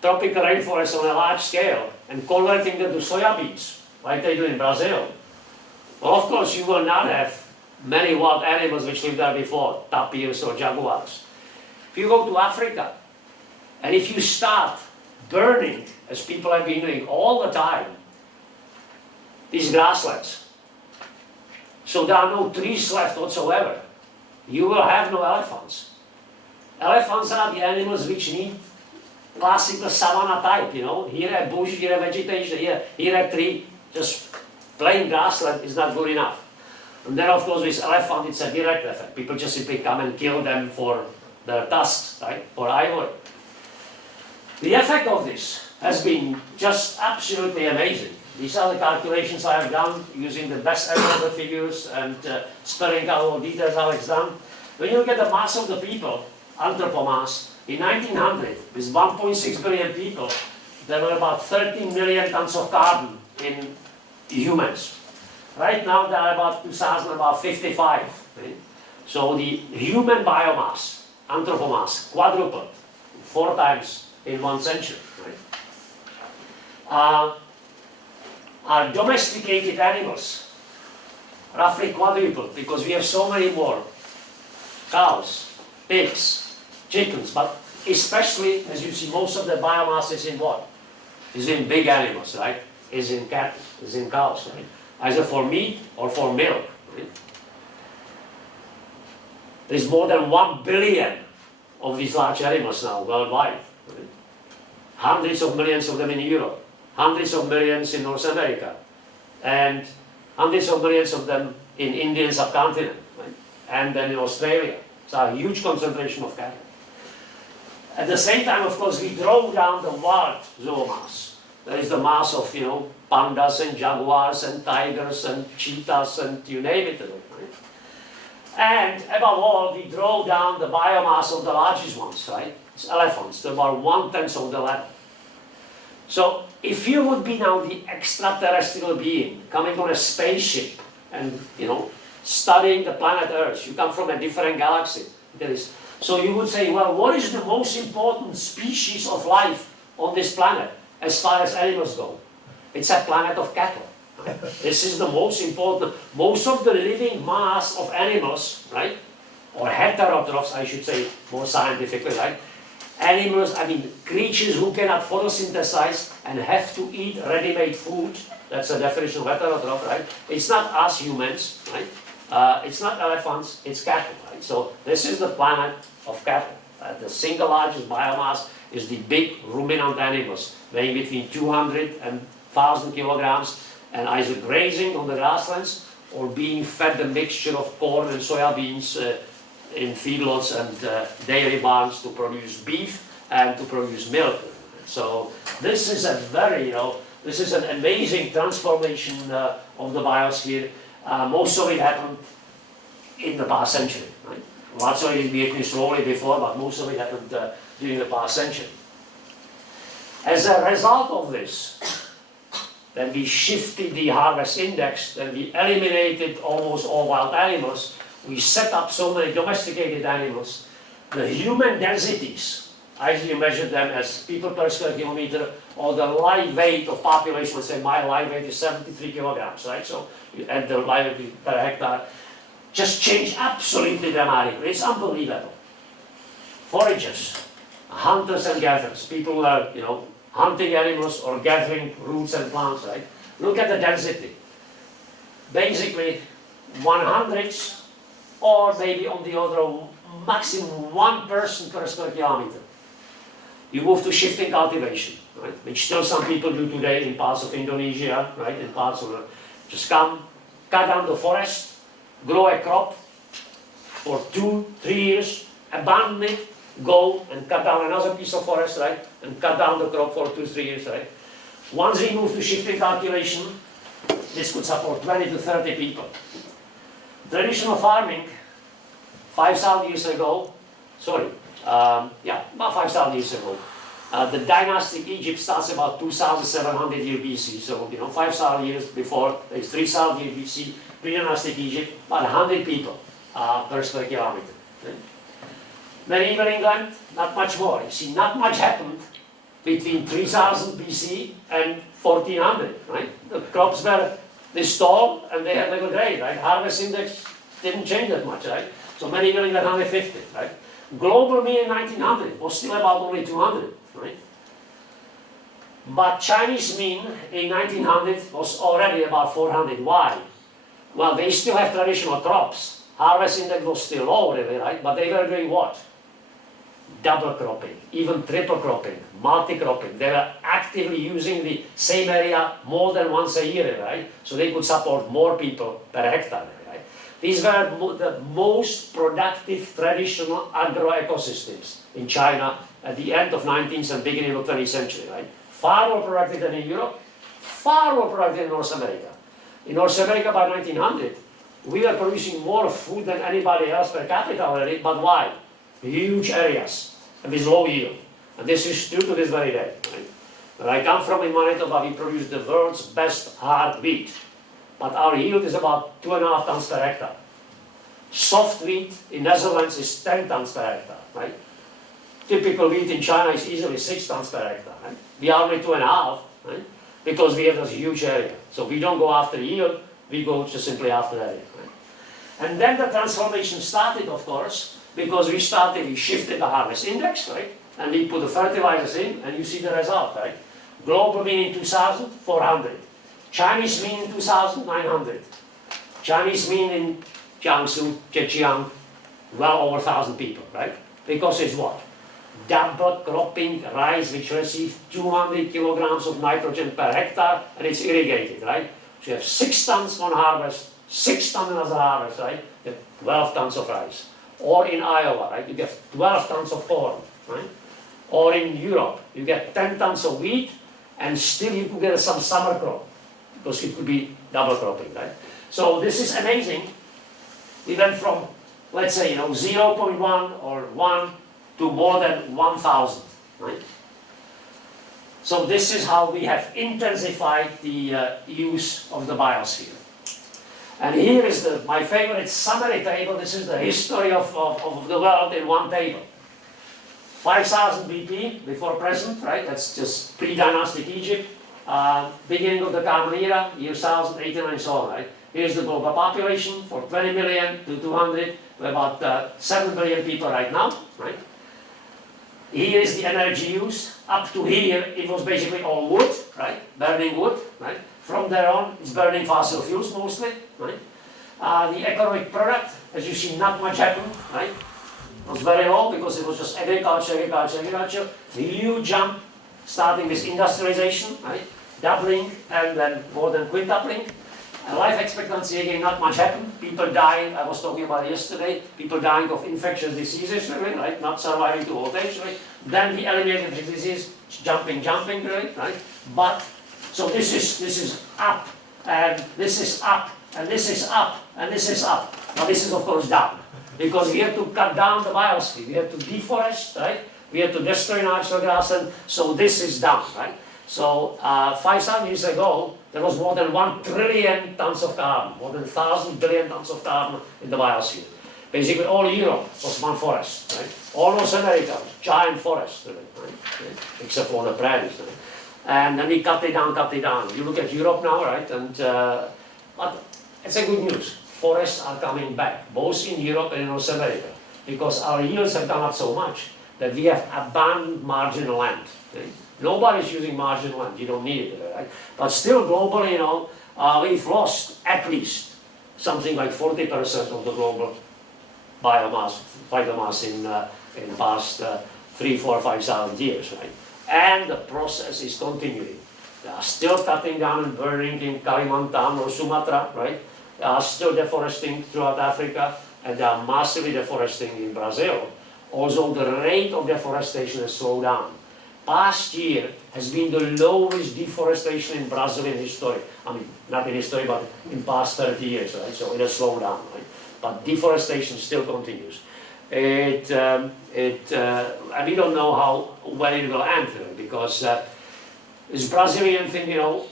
tropical rainforests on a large scale and converting them to soya beans, like they do in Brazil, well, of course, you will not have many wild animals which lived there before, tapirs or jaguars. If you go to Africa, and if you start burning, as people have been doing all the time, these grasslands, so there are no trees left whatsoever, you will have no elephants. Elephants are the animals which need classical savanna type, you know. Here a bush, here a vegetation, here a tree. Just plain grassland is not good enough. And then of course with elephant it's a direct effect. People just simply come and kill them for their tusks, right? For ivory. The effect of this has been just absolutely amazing. These are the calculations I have done using the best available figures and spelling out all details Alex done. When you look at the mass of the people, anthropomass, in 1900, with 1.6 billion people, there were about 13 million tons of carbon in humans. Right now there are about 2000, about 55. Right? So the human biomass, anthropomass, quadrupled, 4 times in 1 century. Right? Our domesticated animals roughly quadrupled because we have so many more cows, pigs, chickens, but especially, as you see, most of the biomass is in what? Is in big animals, right? Is in cattle, is in cows, right? Either for meat or for milk. Right? There's more than 1 billion of these large animals now worldwide. Right? Hundreds of millions of them in Europe, hundreds of millions in North America, and hundreds of millions of them in Indian subcontinent, right? And then in Australia. It's a huge concentration of cattle. At the same time, of course, we drove down the wild zoomass. There is the mass of, you know, pandas and jaguars and tigers and cheetahs and you name it. Right? And above all, we drove down the biomass of the largest ones, right? It's elephants, to about 1/10 of the level. So if you would be now the extraterrestrial being coming on a spaceship and, you know, studying the planet Earth, you come from a different galaxy. So you would say, well, what is the most important species of life on this planet as far as animals go? It's a planet of cattle. Right? This is the most important. Most of the living mass of animals, right, or heterotrophs, I should say more scientifically, right? Animals, I mean, creatures who cannot photosynthesize and have to eat ready-made food. That's the definition of heterotroph, right? It's not us humans, right? It's not elephants, it's cattle, right? So this is the planet of cattle. The single largest biomass is the big ruminant animals, weighing between 200 and 1,000 kilograms, and either grazing on the grasslands or being fed the mixture of corn and soybeans in feedlots and dairy barns to produce beef and to produce milk. So this is a very, you know, this is an amazing transformation of the biosphere. Most of it happened in the past century. Right? Lots of it is happening slowly before, but most of it happened during the past century. As a result of this, then we shifted the harvest index, then we eliminated almost all wild animals, we set up so many domesticated animals. The human densities, either you measure them as people per square kilometer or the live weight of population. Let's say my live weight is 73 kilograms, right? So you add the live weight per hectare, just change absolutely dramatically. It's unbelievable. Foragers, hunters and gatherers, people who are, you know, hunting animals or gathering roots and plants, right? Look at the density. Basically, 100s or maybe on the order maximum 1 person per square kilometer. You move to shifting cultivation, right? Which still some people do today in parts of Indonesia, right? In parts of just come, cut down the forest, grow a crop for 2-3 years, abandon it, go and cut down another piece of forest, right? And cut down the crop for 2-3 years, right? Once we move to shifting cultivation, this could support 20 to 30 people. Traditional farming, 5,000 years ago, about 5,000 years ago. The dynastic Egypt starts about 2,700 years BC, so 5,000 years before, there's 3,000 years BC, pre-dynastic Egypt, about 100 people per square kilometer. Right? Medieval England, not much more. You see, not much happened between 3,000 BC and 1400, right? The crops were this tall and they had little grade, right? Harvest index didn't change that much, right? So many willing at 150, right? Global mean in 1900 was still about only 200, right? But Chinese mean in 1900 was already about 400. Why? Well, they still have traditional crops. Harvest index was still low, really, right? But they were doing what? Double cropping, even triple cropping, multi-cropping. They were actively using the same area more than once a year, right? So they could support more people per hectare, right? These were the most productive traditional agro-ecosystems in China at the end of 19th and beginning of 20th century, right? Far more productive than in Europe, far more productive in North America. In North America by 1900, we were producing more food than anybody else per capita already, but why? Huge areas and with low yield. And this is true to this very day. Right? Where I come from in Manitoba, we produce the world's best hard wheat, but our yield is about 2.5 tons per hectare. Soft wheat in Netherlands is 10 tons per hectare. Right? Typical wheat in China is easily 6 tons per hectare. Right? We are only 2.5, right? Because we have this huge area. So we don't go after yield, we go just simply after area. Right? And then the transformation started, of course, because we shifted the harvest index, right? And we put the fertilizers in, and you see the result, right? Global mean in 2000, 400. Chinese mean in 2000, 900. Chinese mean in Jiangsu, Zhejiang, well over 1,000 people, right? Because it's what? Double cropping rice, which receives 200 kilograms of nitrogen per hectare, and it's irrigated, right? So you have 6 tons on harvest, 6 tons as a harvest, right? You have 12 tons of rice. Or in Iowa, right? You get 12 tons of corn, right? Or in Europe, you get 10 tons of wheat, and still you could get some summer crop, because it could be double cropping, right? So this is amazing. We went from, let's say, 0.1 or 1 to more than 1,000, right? So this is how we have intensified the use of the biosphere. And here is my favorite summary table. This is the history of the world in one table. 5,000 BP, before present, right? That's just pre-dynastic Egypt. Beginning of the Common Era, year 1000, 89, and so on, right? Here's the global population for 20 million to 200. We're about 7 billion people right now, right? Here is the energy use. Up to here, it was basically all wood, right? Burning wood, right? From there on, it's burning fossil fuels mostly, right? The economic product, as you see, not much happened, right? It was very low because it was just agriculture. The huge jump, starting with industrialization, right? Doubling and then more than quintupling. Life expectancy, again, not much happened. People dying, I was talking about it yesterday, people dying of infectious diseases, right? Not surviving to old age, right? Then the eliminated disease, jumping, right? But, so this is up, and this is up, and this is up, and this is up. Now this is of course down, because we have to cut down the biosphere, we have to deforest, right? We have to destroy natural gas, and so this is down, right? So 5,000 years ago, there was more than 1 trillion tons of carbon, more than 1,000 billion tons of carbon in the biosphere. Basically all Europe was one forest, right? All North America was giant forest, right? Except for the prairies, right? And then we cut it down. You look at Europe now, right? And but it's a good news. Forests are coming back, both in Europe and in North America, because our yields have gone up so much that we have abandoned marginal land. Right? Nobody's using marginal land, you don't need it, right? But still globally, we've lost at least something like 40% of the global biomass, PHYTOMASS in the past 3, 4, 5,000 years, right? And the process is continuing. They are still cutting down and burning in Kalimantan or Sumatra, right? They are still deforesting throughout Africa, and they are massively deforesting in Brazil. Also, the rate of deforestation has slowed down. Past year has been the lowest deforestation in Brazil in history. I mean, not in history, but in past 30 years, right? So it has slowed down, right? But deforestation still continues. And we don't know when it will end, because this Brazilian thing,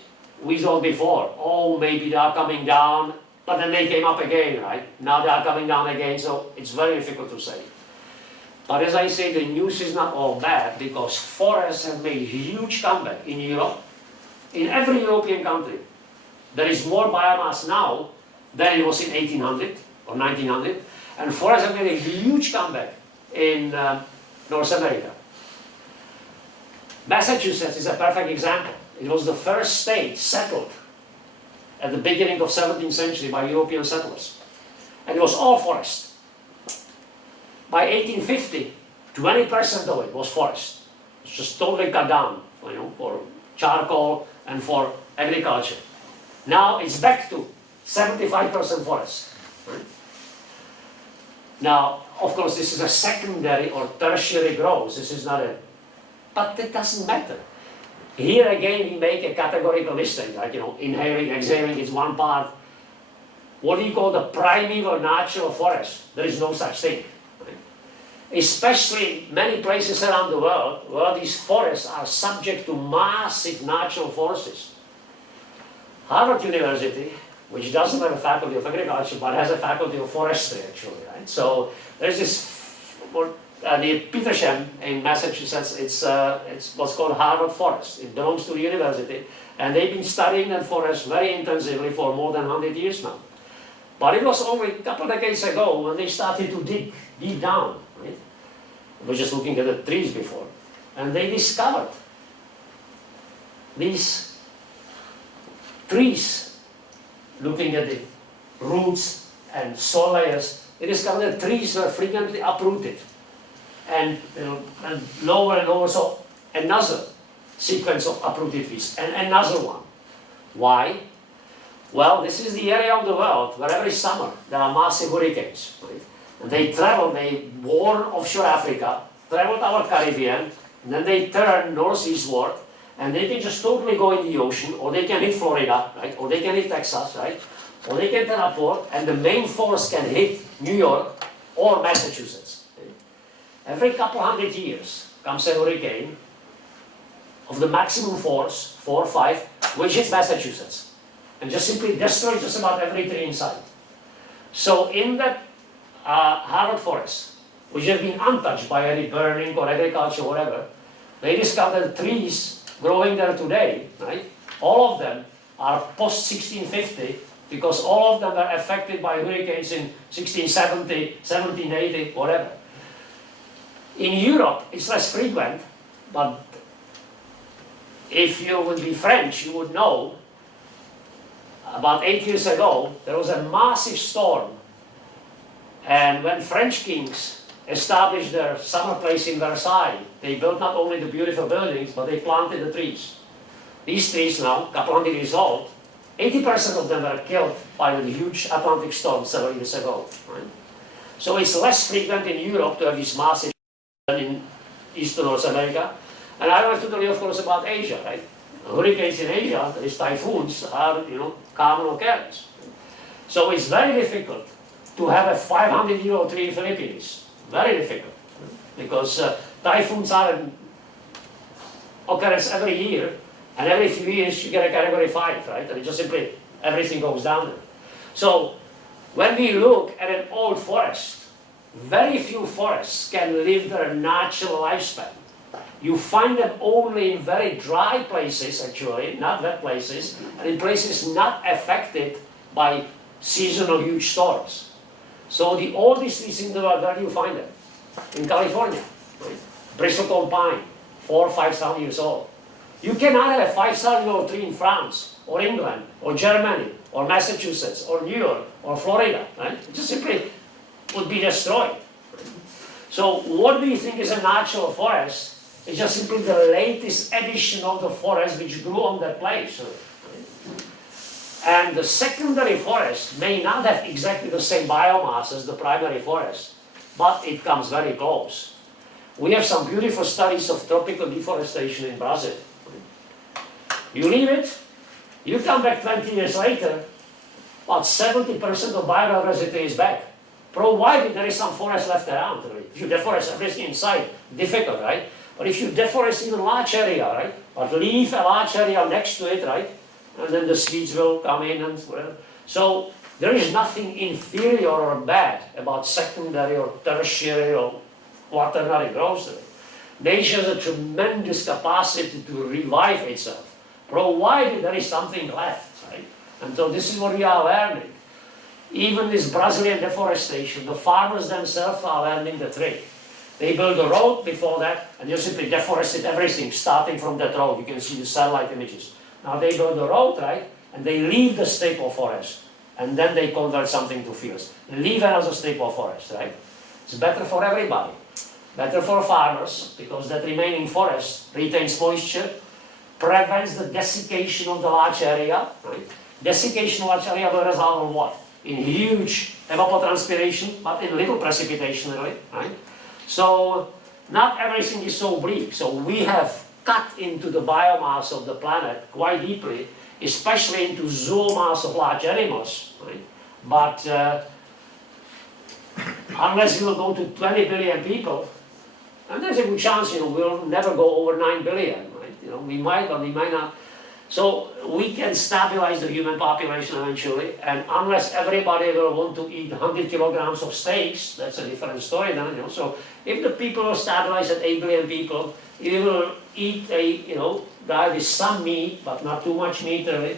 we thought before, oh, maybe they are coming down, but then they came up again, right? Now they are coming down again, so it's very difficult to say. But as I say, the news is not all bad, because forests have made a huge comeback in Europe. In every European country, there is more biomass now than it was in 1800. or 1900, and forests have made a huge comeback in North America. Massachusetts is a perfect example. It was the first state settled at the beginning of 17th century by European settlers. And it was all forest. By 1850, 20% of it was forest. It's just totally cut down, for charcoal and for agriculture. Now it's back to 75% forest. Right? Now, of course, this is a secondary or tertiary growth. This is not a, but it doesn't matter. Here again, we make a categorical mistake, like, inhaling, exhaling is one part. What do you call the primeval natural forest? There is no such thing. Right? Especially many places around the world where these forests are subject to massive natural forces. Harvard University, which doesn't have a faculty of agriculture, but has a faculty of forestry, actually, right? So there's this, near Petersham in Massachusetts, it's what's called Harvard Forest. It belongs to the university, and they've been studying that forest very intensively for more than 100 years now. But it was only a couple of decades ago when they started to dig deep down, right? We were just looking at the trees before, and they discovered these trees, looking at the roots and soil layers, they discovered that trees were frequently uprooted. And, and lower, so another sequence of uprooted trees, and another one. Why? Well, this is the area of the world where every summer there are massive hurricanes, right? And they travel, they warn offshore Africa, travel to our Caribbean, and then they turn northeastward, and they can just totally go in the ocean, or they can hit Florida, right? Or they can hit Texas, right? Or they can turn upward, and the main force can hit New York or Massachusetts. Every couple hundred years comes a hurricane of the maximum force, 4 or 5, which hits Massachusetts, and just simply destroys just about every tree inside. So in that Harvard forest, which have been untouched by any burning or agriculture or whatever, they discovered that trees growing there today, right, all of them are post-1650, because all of them were affected by hurricanes in 1670, 1780, whatever. In Europe, it's less frequent, but if you would be French, you would know, about 8 years ago, there was a massive storm. And when French kings established their summer place in Versailles, they built not only the beautiful buildings, but they planted the trees. These trees now, a couple hundred years old, 80% of them were killed by the huge Atlantic storm several years ago. Right? So it's less frequent in Europe to have these massive in Eastern North America. And I want to tell you, of course, about Asia, right? Hurricanes in Asia, these typhoons are, common occurrence. So it's very difficult to have a 500-year-old tree in Philippines. Very difficult. Because typhoons are an occurrence every year, and every few years you get a category 5, right? And it just simply, everything goes down there. So when we look at an old forest, very few forests can live their natural lifespan. You find them only in very dry places, actually, not wet places, and in places not affected by seasonal huge storms. So the oldest trees in the world, where do you find them? In California, right? Bristlecone pine, 4,000 or 5,000 years old. You cannot have a 5,000-year-old tree in France, or England, or Germany, or Massachusetts, or New York, or Florida, right? It just simply would be destroyed. So what do you think is a natural forest? It's just simply the latest addition of the forest which grew on that place. And the secondary forest may not have exactly the same biomass as the primary forest, but it comes very close. We have some beautiful studies of tropical deforestation in Brazil. You leave it, you come back 20 years later, about 70% of biodiversity is back. Provided there is some forest left around. Right? If you deforest everything inside, difficult, right? But if you deforest even a large area, right? But leave a large area next to it, right? And then the seeds will come in and whatever. So there is nothing inferior or bad about secondary or tertiary or quaternary growth. Nature has a tremendous capacity to revive itself, provided there is something left, right? And so this is what we are learning. Even this Brazilian deforestation, the farmers themselves are learning the trick. They built a road before that, and you simply deforested everything, starting from that road. You can see the satellite images. Now they build the road, right, and they leave the staple forest, and then they convert something to fields. Leave it as a staple forest, right? It's better for everybody. Better for farmers, because that remaining forest retains moisture, prevents the desiccation of the large area, right? Desiccation of large area will result in what? In huge evapotranspiration, but in little precipitation, really, right? So, not everything is so bleak. So we have cut into the biomass of the planet quite deeply, especially into zoomass of large animals, right? But unless we will go to 20 billion people, and there's a good chance, we'll never go over 9 billion, right? We might, but we might not. So we can stabilize the human population eventually, and unless everybody will want to eat 100 kilograms of steaks, that's a different story then, So if the people will stabilize at 8 billion people, if we will eat a, diet with some meat, but not too much meat really,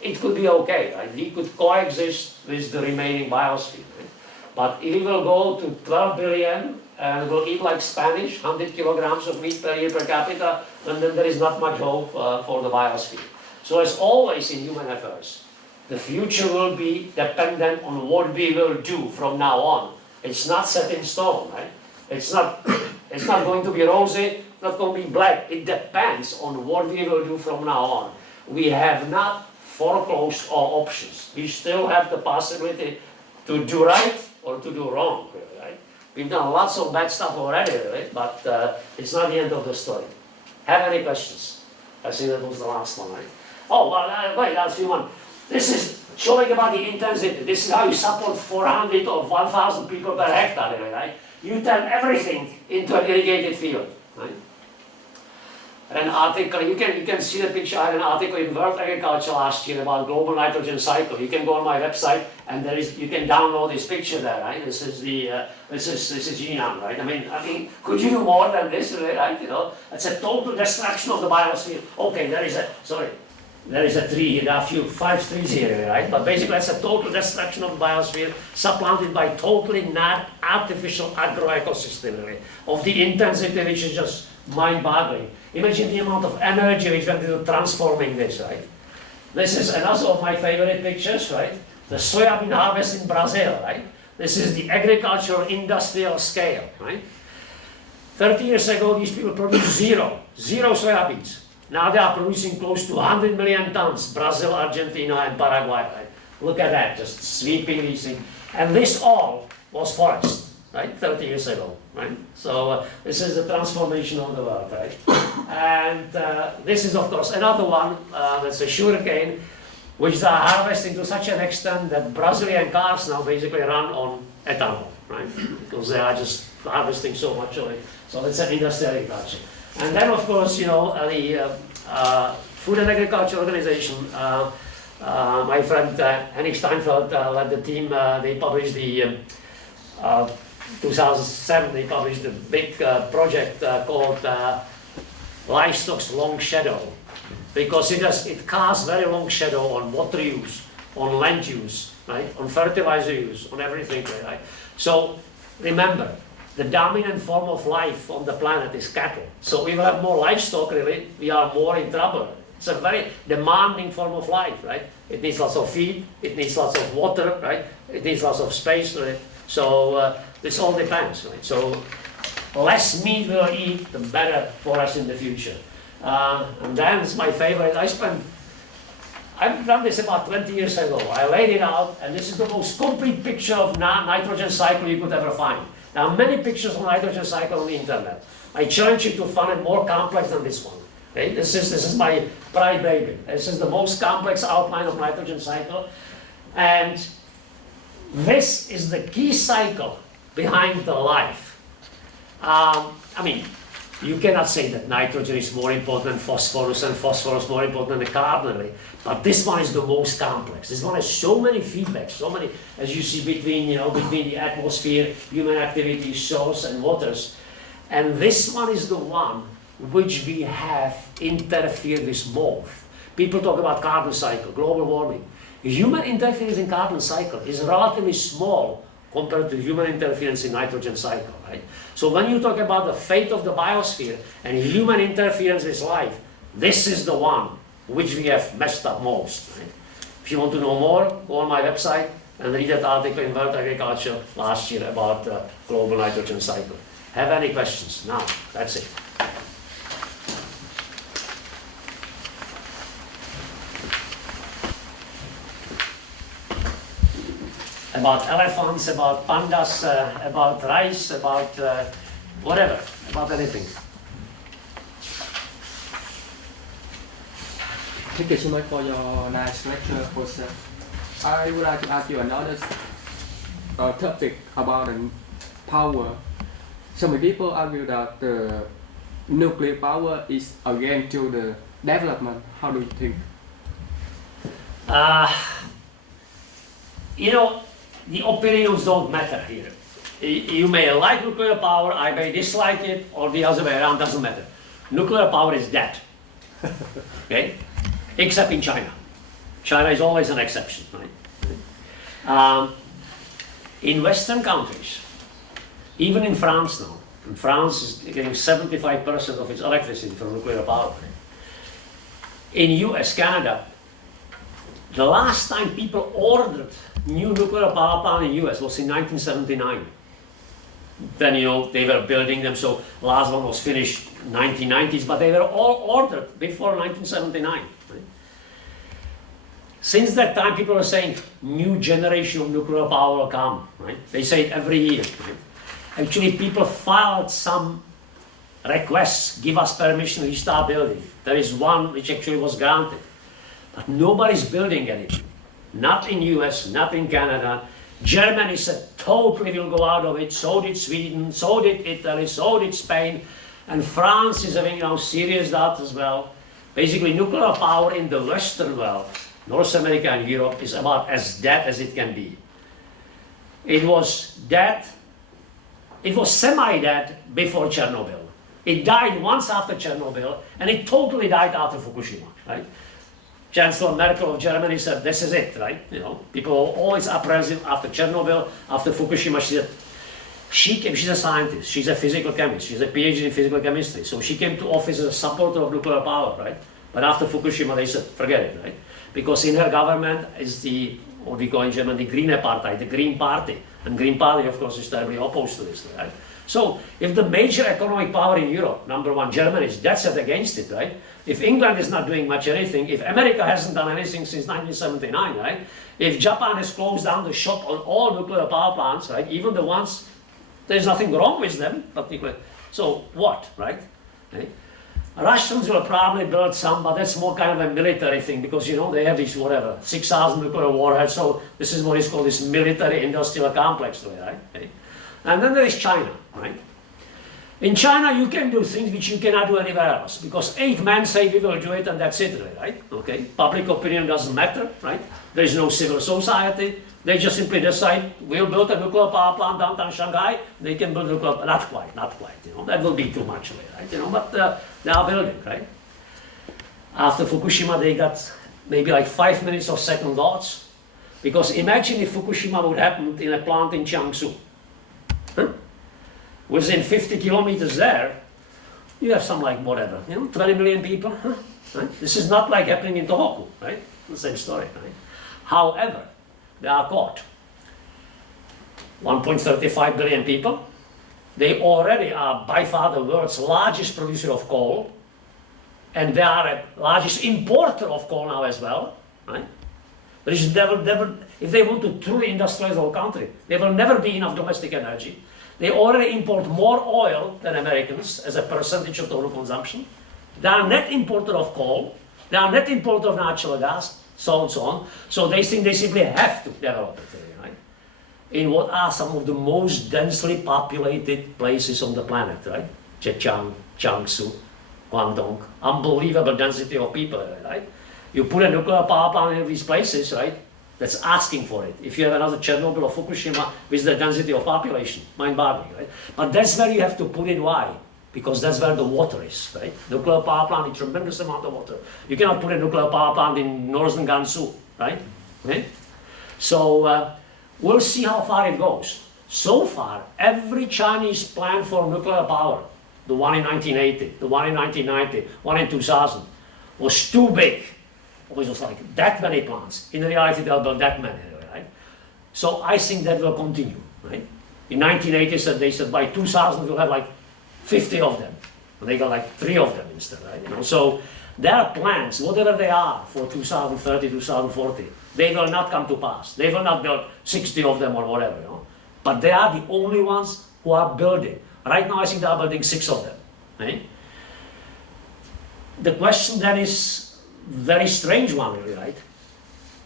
it could be okay, right? We could coexist with the remaining biosphere, right? But if we will go to 12 billion, and we'll eat like Spanish, 100 kilograms of meat per year per capita, and then there is not much hope for the biosphere. So as always in human affairs, the future will be dependent on what we will do from now on. It's not set in stone, right? It's not going to be rosy, not going to be black. It depends on what we will do from now on. We have not foreclosed all options. We still have the possibility to do right or to do wrong, right? We've done lots of bad stuff already, right? But it's not the end of the story. Have any questions? I think that was the last one, right? Oh, well, wait, that's the one. This is showing about the intensity. This is how you support 400 or 1,000 people per hectare, right? You turn everything into an irrigated field, right? An article, you can see the picture. I had an article in World Agriculture last year about global nitrogen cycle. You can go on my website and you can download this picture there, right? This is genome, right? I mean, could you do more than this, right? It's a total destruction of the biosphere. Okay, there is a tree. There are 5 trees here, right? But basically, it's a total destruction of the biosphere, supplanted by totally not artificial agroecosystem, really, of the intensity which is just mind-boggling. Imagine the amount of energy which went into transforming this, right? This is another of my favorite pictures, right? The soybean harvest in Brazil, right? This is the agricultural industrial scale, right? 30 years ago, these people produced zero soybeans. Now they are producing close to 100 million tons, Brazil, Argentina, and Paraguay, right? Look at that, just sweeping these things. And this all was forest, right? 30 years ago, right? So this is the transformation of the world, right? And this is, of course, another one, that's a sugarcane, which are harvesting to such an extent that Brazilian cars now basically run on ethanol, right? Because they are just harvesting so much of it. So it's an industrial agriculture. And then, of course, the Food and Agriculture Organization, my friend Henning Steinfeld led the team. They published the 2007. They published a big project called Livestock's Long Shadow, because it casts very long shadow on water use, on land use, right, on fertilizer use, on everything, right? So remember, the dominant form of life on the planet is cattle. So if we have more livestock, really, we are more in trouble. It's a very demanding form of life, right? It needs lots of feed, it needs lots of water, right? It needs lots of space, right? So this all depends, right? So less meat we'll eat, the better for us in the future. And then it's my favorite. I've done this about 20 years ago. I laid it out, and this is the most complete picture of nitrogen cycle you could ever find. There are many pictures of nitrogen cycle on the internet. I challenge you to find it more complex than this one. Okay? This is my pride baby. This is the most complex outline of nitrogen cycle. And this is the key cycle behind the life. I mean, you cannot say that nitrogen is more important than phosphorus and phosphorus more important than carbon, but this one is the most complex. This one has so many feedbacks, so many, as you see, between the atmosphere, human activity, soils and waters. And this one is the one which we have interfered with most, people talk about carbon cycle, global warming. Human interference in carbon cycle is relatively small compared to human interference in nitrogen cycle, right? So when you talk about the fate of the biosphere and human interference in life, this is the one which we have messed up most, right? If you want to know more, go on my website and read that article in World Agriculture last year about the global nitrogen cycle. Have any questions? Now, that's it. About elephants, about pandas, about rice, about whatever, about anything. Thank you so much for your nice lecture, Professor. I would like to ask you another topic about the power. Some people argue that the nuclear power is against to the development. How do you think? You know, the opinions don't matter here. You may like nuclear power, I may dislike it, or the other way around, doesn't matter. Nuclear power is dead. Okay? Except in China. China is always an exception, right? In Western countries, even in France now, and France is getting 75% of its electricity from nuclear power. In US, Canada, the last time people ordered new nuclear power plant in US was in 1979. Then, you know, they were building them, so last one was finished 1990s, but they were all ordered before 1979. Right? Since that time, people are saying new generation of nuclear power will come. Right? They say it every year. Right? Actually, people filed some requests, give us permission to restart building. There is one which actually was granted, but nobody's building anything. Not in US, not in Canada. Germany said totally will go out of it, so did Sweden, so did Italy, so did Spain, and France is having now serious doubts as well. Basically, nuclear power in the Western world, North America and Europe, is about as dead as it can be. It was dead, it was semi-dead before Chernobyl. It died once after Chernobyl, and it totally died after Fukushima, right? Chancellor Merkel of Germany said, this is it, right? You know, people are always apprehensive after Chernobyl, after Fukushima. She said, she's a scientist, she's a physical chemist, she's a PhD in physical chemistry. So she came to office as a supporter of nuclear power, right? But after Fukushima, they said, forget it, right? Because in her government is the, what we call in German, the Green Party, the Green Party. And Green Party, of course, is terribly opposed to this, right? So if the major economic power in Europe, number one, Germany, is dead set against it, right? If England is not doing much anything, if America hasn't done anything since 1979, right? If Japan has closed down the shop on all nuclear power plants, right? Even the ones, there's nothing wrong with them, particularly. So what, right? Okay. Russians will probably build some, but that's more kind of a military thing because, you know, they have these, whatever, 6,000 nuclear warheads. So this is what is called this military industrial complex, right? Okay. And then there is China, right? In China, you can do things which you cannot do anywhere else because 8 men say we will do it and that's it, right? Okay. Public opinion doesn't matter, right? There is no civil society. They just simply decide we'll build a nuclear power plant downtown Shanghai. They can build nuclear, not quite. You know, that will be too much, right? You know, but they are building, right? After Fukushima, they got maybe like 5 minutes of second thoughts because imagine if Fukushima would happen in a plant in Jiangsu. Huh? Within 50 kilometers there, you have some like whatever, you know, 20 million people. Huh? Right? This is not like happening in Tohoku, right? The same story, right? However, they are caught. 1.35 billion people. They already are by far the world's largest producer of coal, and they are the largest importer of coal now as well, right? There is never, if they want to truly industrialize the whole country, there will never be enough domestic energy. They already import more oil than Americans as a percentage of total consumption. They are net importer of coal. They are net importer of natural gas, so on and so on. So they think they simply have to develop it, right? In what are some of the most densely populated places on the planet, right? Zhejiang, Jiangsu, Guangdong. Unbelievable density of people, right? You put a nuclear power plant in these places, right? That's asking for it. If you have another Chernobyl or Fukushima with the density of population, mind-boggling, right? But that's where you have to put it. Why? because that's where the water is, right? Nuclear power plant, a tremendous amount of water. You cannot put a nuclear power plant in northern Gansu, right? Okay? So we'll see how far it goes. So far, every Chinese plan for nuclear power, the one in 1980, the one in 1990, one in 2000, was too big. It was just like that many plants. In reality, they'll build that many, right? So I think that will continue, right? In 1980, they said by 2000 we'll have like 50 of them. And they got like 3 of them instead, right? You know, so there are plans, whatever they are, for 2030, 2040. They will not come to pass. They will not build 60 of them or whatever, you know. But they are the only ones who are building. Right now, I think they are building 6 of them, right? The question then is very strange one, really, right?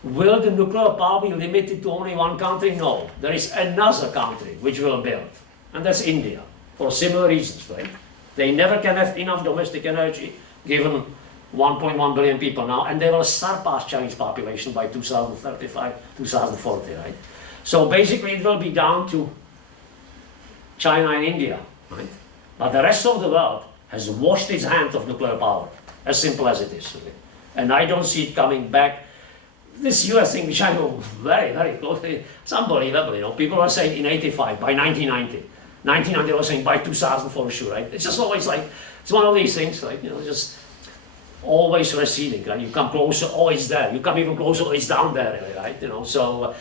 Will the nuclear power be limited to only one country? No. There is another country which will build, and that's India, for similar reasons, right? They never can have enough domestic energy, given 1.1 billion people now, and they will surpass Chinese population by 2035, 2040, right? So basically it will be down to China and India, right? But the rest of the world has washed its hands of nuclear power, as simple as it is. Okay? And I don't see it coming back. This US thing, which I know very, very closely, it's unbelievable, you know. People are saying in 85, by 1990. 1990 they were saying by 2000 for sure, right? It's just always like, it's one of these things, like, you know, just always receding, right? You come closer, oh, it's there. You come even closer, oh, it's down there, really, right? You know, so,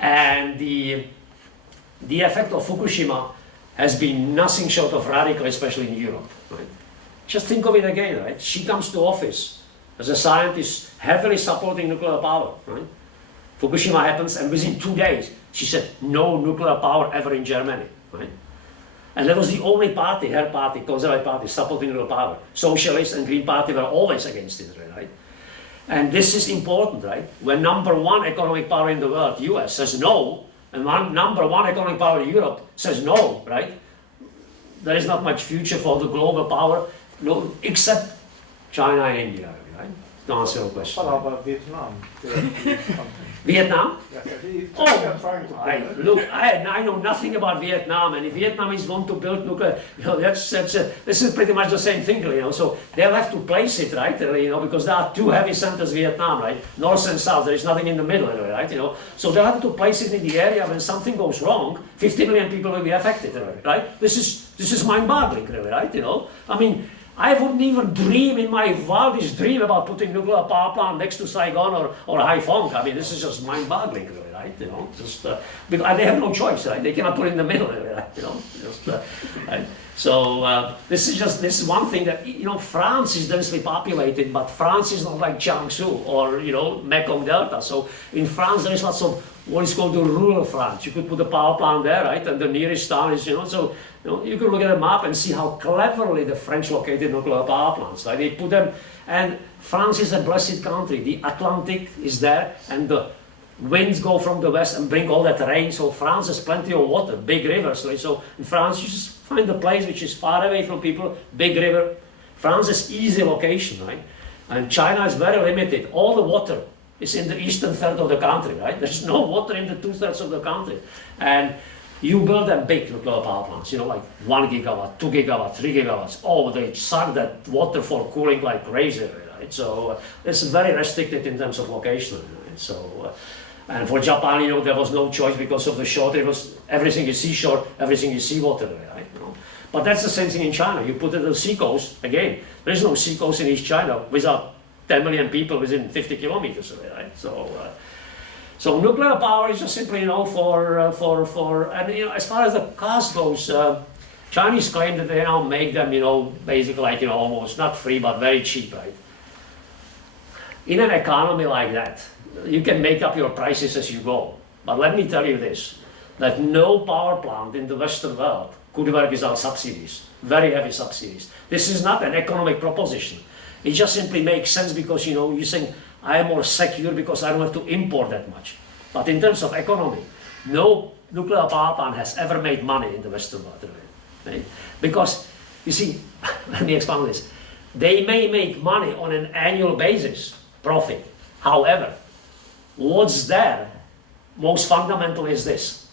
and the effect of Fukushima has been nothing short of radical, especially in Europe, right? Just think of it again, right? She comes to office as a scientist heavily supporting nuclear power, right? Fukushima happens, and within 2 days, she said, no nuclear power ever in Germany, right? And that was the only party, her party, Conservative Party, supporting nuclear power. Socialists and Green Party were always against it, right? And this is important, right? When #1 economic power in the world, US, says no, and #1 economic power in Europe says no, right? There is not much future for the global power, no, except China and India, right? To answer your question. What about Vietnam? Vietnam? Oh, I know nothing about Vietnam, and if Vietnamese want to build nuclear, you know, this is pretty much the same thing, you know. So they'll have to place it, right, you know, because there are 2 heavy centers, Vietnam, right, north and south. There is nothing in the middle, right, you know. So they'll have to place it in the area when something goes wrong. 50 million people will be affected, right? This is mind-boggling, really, right, you know. I mean, I wouldn't even dream in my wildest dream about putting nuclear power plant next to Saigon or Haiphong. I mean, this is just mind-boggling, really, right? You know, just because they have no choice, right? They cannot put it in the middle, right? You know, just, right? So this is one thing that, you know, France is densely populated, but France is not like Jiangsu or, you know, Mekong Delta. So in France there is lots of what is called the rural France. You could put a power plant there, right? And the nearest town is, you know, so you know, you could look at a map and see how cleverly the French located nuclear power plants. Right? They put them, and France is a blessed country. The Atlantic is there, and the winds go from the west and bring all that rain. So France has plenty of water, big rivers. Right? So in France, you just find a place which is far away from people, big river. France is easy location, right? And China is very limited. All the water is in the eastern third of the country, right? There's no water in the 2/3 of the country. And you build them big nuclear power plants, you know, like 1 gigawatt, 2 gigawatts, 3 gigawatts. Oh, they suck that water for cooling like crazy, right? So it's very restricted in terms of location, right? So, and for Japan, you know, there was no choice because of the short. It was everything is seashore, everything is seawater, right? You know? But that's the same thing in China. You put it on the sea coast, again, there is no sea coast in East China without 10 million people within 50 kilometers away, right? So nuclear power is just simply, you know, and you know, as far as the cost goes, Chinese claim that they now make them, you know, basically like, you know, almost not free but very cheap, right? In an economy like that, you can make up your prices as you go. But let me tell you this, that no power plant in the Western world could work without subsidies, very heavy subsidies. This is not an economic proposition. It just simply makes sense because, you know, you think, I am more secure because I don't have to import that much. But in terms of economy, no nuclear power plant has ever made money in the Western world, right? Because, you see, let me explain this. They may make money on an annual basis, profit. However, what's there, most fundamental is this.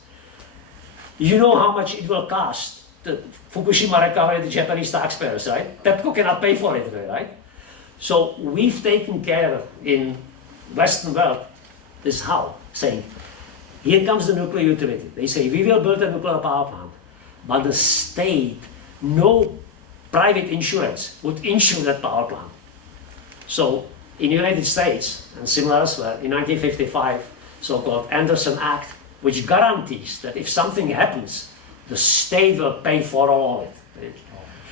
You know how much it will cost the Fukushima recovery, the Japanese taxpayers, right? TEPCO cannot pay for it, right? So we've taken care in Western world, this how, saying, here comes the nuclear utility. They say, we will build a nuclear power plant, but the state, no private insurance would insure that power plant. So in the United States, and similar elsewhere, in 1955, so-called Anderson Act, which guarantees that if something happens, the state will pay for all of it.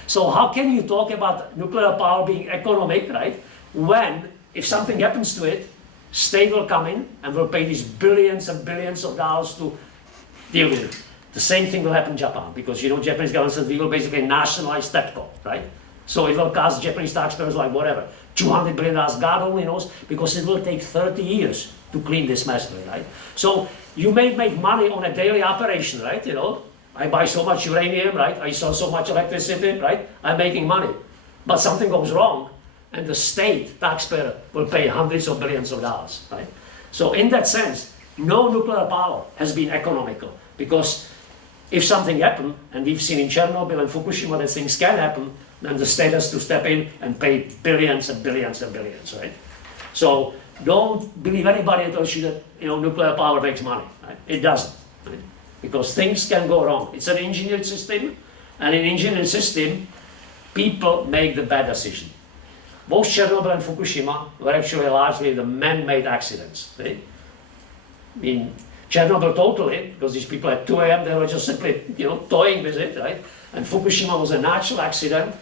So how can you talk about nuclear power being economic, right, when if something happens to it, state will come in and will pay these billions and billions of dollars to deal with it. The same thing will happen in Japan, because you know Japanese government says we will basically nationalize TEPCO, right? So it will cost Japanese taxpayers like whatever, $200 billion, God only knows, because it will take 30 years to clean this mess, right? So you may make money on a daily operation, right? You know, I buy so much uranium, right? I sell so much electricity, right? I'm making money. But something goes wrong, and the state taxpayer will pay hundreds of billions of dollars, right? So in that sense, no nuclear power has been economical, because if something happened, and we've seen in Chernobyl and Fukushima that things can happen, then the state has to step in and pay billions and billions and billions, right? So don't believe anybody that tells you that nuclear power makes money, right? It doesn't, right? Because things can go wrong. It's an engineered system, and in an engineered system, people make the bad decision. Both Chernobyl and Fukushima were actually largely the man-made accidents, right? I mean, Chernobyl totally, because these people at 2 a.m. they were just simply, toying with it, right? And Fukushima was a natural accident,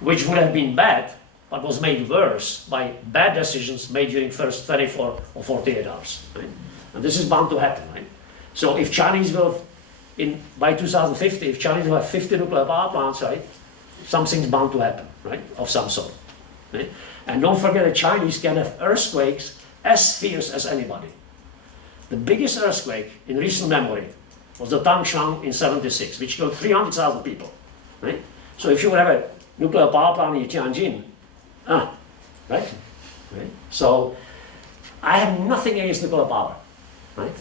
which would have been bad, but was made worse by bad decisions made during first 24 or 48 hours, right? And this is bound to happen, right? So if Chinese will, by 2050, if Chinese will have 50 nuclear power plants, right, something's bound to happen, right, of some sort, right? And don't forget that Chinese can have earthquakes as fierce as anybody. The biggest earthquake in recent memory was the Tangshan in '76, which killed 300,000 people, right? So if you would have a nuclear power plant in Tianjin, right? So I have nothing against nuclear power, right?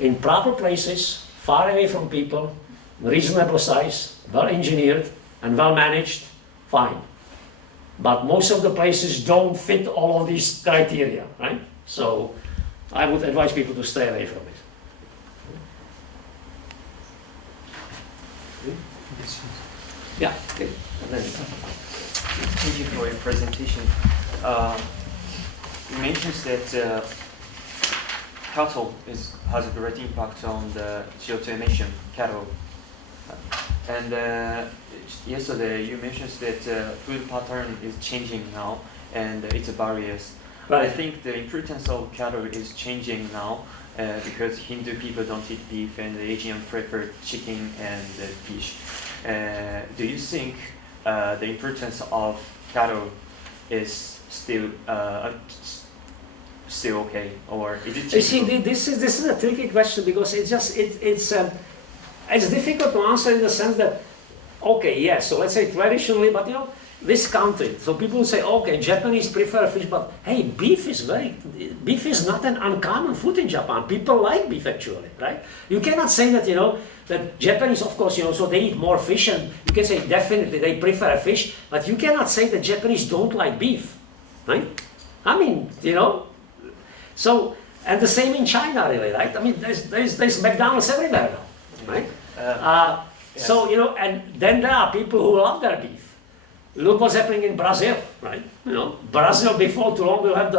In proper places, far away from people, reasonable size, well engineered and well managed, fine. But most of the places don't fit all of these criteria, right? So I would advise people to stay away from it. Yeah. Okay. Thank you for your presentation. You mentioned that cattle has a great impact on the CO2 emission, cattle. And yesterday you mentioned that food pattern is changing now, and it's a barriers. Right. I think the importance of cattle is changing now because Hindu people don't eat beef and the Asian prefer chicken and fish. Do you think the importance of cattle is still okay, or is it? You see, this is a tricky question, because it's difficult to answer in the sense that, okay, yes, so let's say traditionally, but this country, so people will say, okay, Japanese prefer fish, but hey, beef is not an uncommon food in Japan. People like beef actually, right? You cannot say that, that Japanese, of course, so they eat more fish, and you can say definitely they prefer fish, but you cannot say that Japanese don't like beef, right? I mean, so, and the same in China really, right? I mean, there's McDonald's everywhere now, right? Yes. So, and then there are people who love their beef. Look what's happening in Brazil, right? Brazil before too long will have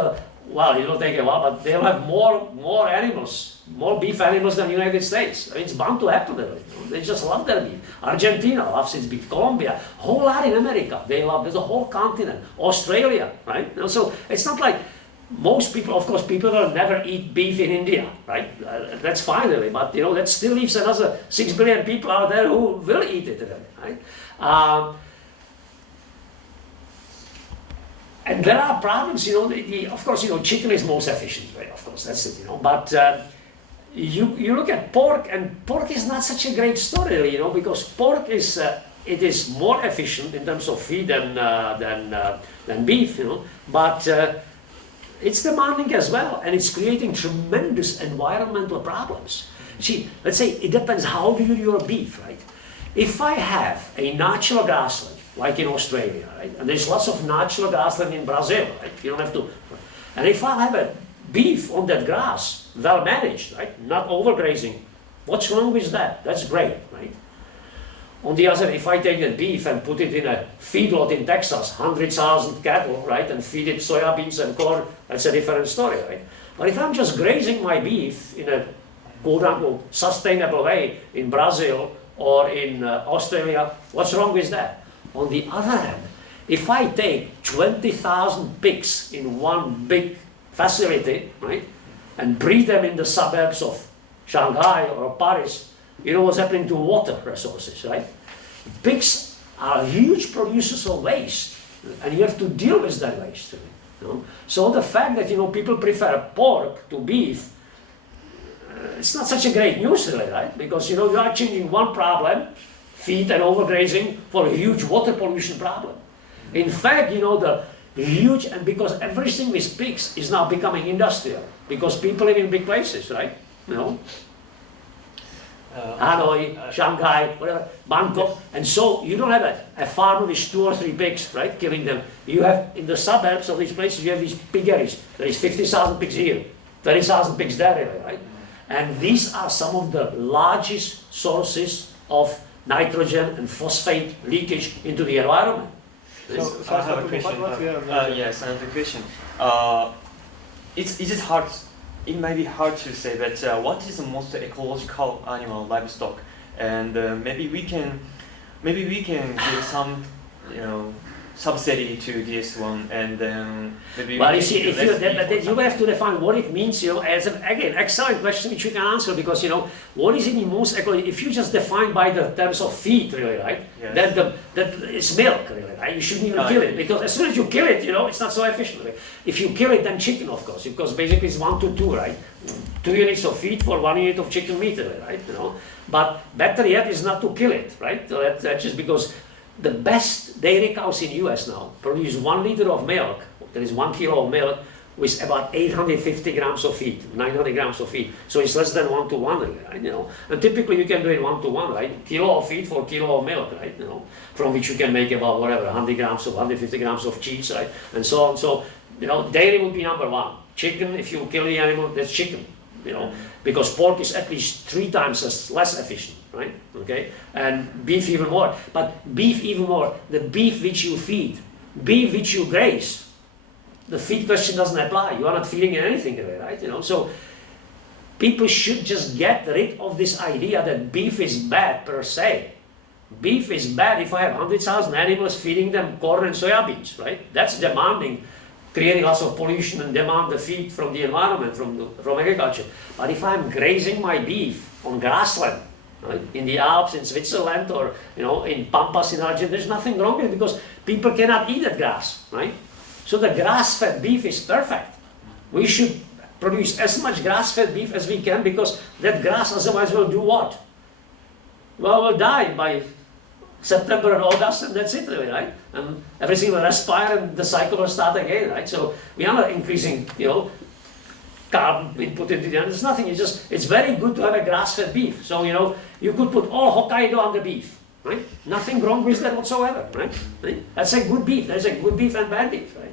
take a while, but they'll have more animals, more beef animals than the United States. I mean, it's bound to happen. They just love their beef. Argentina loves its beef. Colombia, a whole lot in America, they love. There's a whole continent. Australia, right? So it's not like most people. Of course, people will never eat beef in India, right? That's fine, really. But that still leaves another 6 billion people out there who will eat it, right? And there are problems, of course, chicken is most efficient, right? Of course, that's it, But you look at pork, and pork is not such a great story, really, because pork is it is more efficient in terms of feed than beef, But it's demanding as well, and it's creating tremendous environmental problems. See, let's say it depends how do you do your beef, right? if I have a natural grassland, like in Australia, right? And there's lots of natural grassland in Brazil, right? You don't have to. And if I have a beef on that grass, well managed, right? Not overgrazing, what's wrong with that? That's great, right? On the other hand, if I take that beef and put it in a feedlot in Texas, 100,000 cattle, right, and feed it soybeans and corn, that's a different story, right? But if I'm just grazing my beef in a quote-unquote sustainable way in Brazil or in Australia, what's wrong with that? On the other hand, if I take 20,000 pigs in one big facility, right, and breed them in the suburbs of Shanghai or Paris, you know what's happening to water resources, right? Pigs are huge producers of waste, and you have to deal with that waste. You know? So the fact that, you know, people prefer pork to beef, it's not such a great news, really, right? Because, you know, you are changing one problem, feed and overgrazing, for a huge water pollution problem. In fact, you know, the huge, and because everything with pigs is now becoming industrial, because people live in big places, right? You know, Hanoi, Shanghai, whatever, Bangkok, and so you don't have a farmer with 2 or 3 pigs, right, killing them. You have, in the suburbs of these places, you have these piggeries. There is 50,000 pigs here, 30,000 pigs there, right? And these are some of the largest sources of nitrogen and phosphate leakage into the environment. So I have a question. Yes, I have a question. Is it hard? It may be hard to say, but what is the most ecological animal livestock? And maybe we can give some, you know, subsidy to this one, and then maybe. Well, you see, if you have to define what it means, you know, as again, excellent question which you can answer, because, you know, what is the most ecological? If you just define by the terms of feed, really, right? Yes. Then it's milk, really, right? You shouldn't even kill it, because as soon as you kill it, you know, it's not so efficient. Right? If you kill it, then chicken, of course, because basically it's 1 to 2, right? 2 units of feed for 1 unit of chicken meat, right? You know, but better yet is not to kill it, right? So that's just because. The best dairy cows in US now produce 1 liter of milk, that is 1 kilo of milk, with about 850 grams of feed, 900 grams of feed. So it's less than 1 to 1, right? You know, and typically you can do it 1 to 1, right? Kilo of feed for kilo of milk, right? You know, from which you can make about whatever 100 grams of 150 grams of cheese, right? And so on. So, you know, dairy would be number 1. Chicken, if you kill the animal, that's chicken. You know, because pork is at least 3 times as less efficient, right? Okay, and beef even more. But beef even more. The beef which you feed, beef which you graze, the feed question doesn't apply. You are not feeding anything away, right? You know, so people should just get rid of this idea that beef is bad per se. Beef is bad if I have 100,000 animals feeding them corn and soybeans, right? That's demanding. Creating lots of pollution and demand the feed from the environment, from agriculture. But if I'm grazing my beef on grassland, right, in the Alps, in Switzerland, or, you know, in Pampas in Argentina, there's nothing wrong with it, because people cannot eat that grass, right? So the grass-fed beef is perfect. We should produce as much grass-fed beef as we can, because that grass otherwise will do what? Well, will die by September and August, and that's it, really, right? And everything will respire, and the cycle will start again, right? So we are not increasing, you know, carbon input into the animal. There's nothing. It's very good to have a grass-fed beef. So, you know, you could put all Hokkaido on the beef, right? Nothing wrong with that whatsoever, right? That's a good beef. There's a good beef and bad beef, right?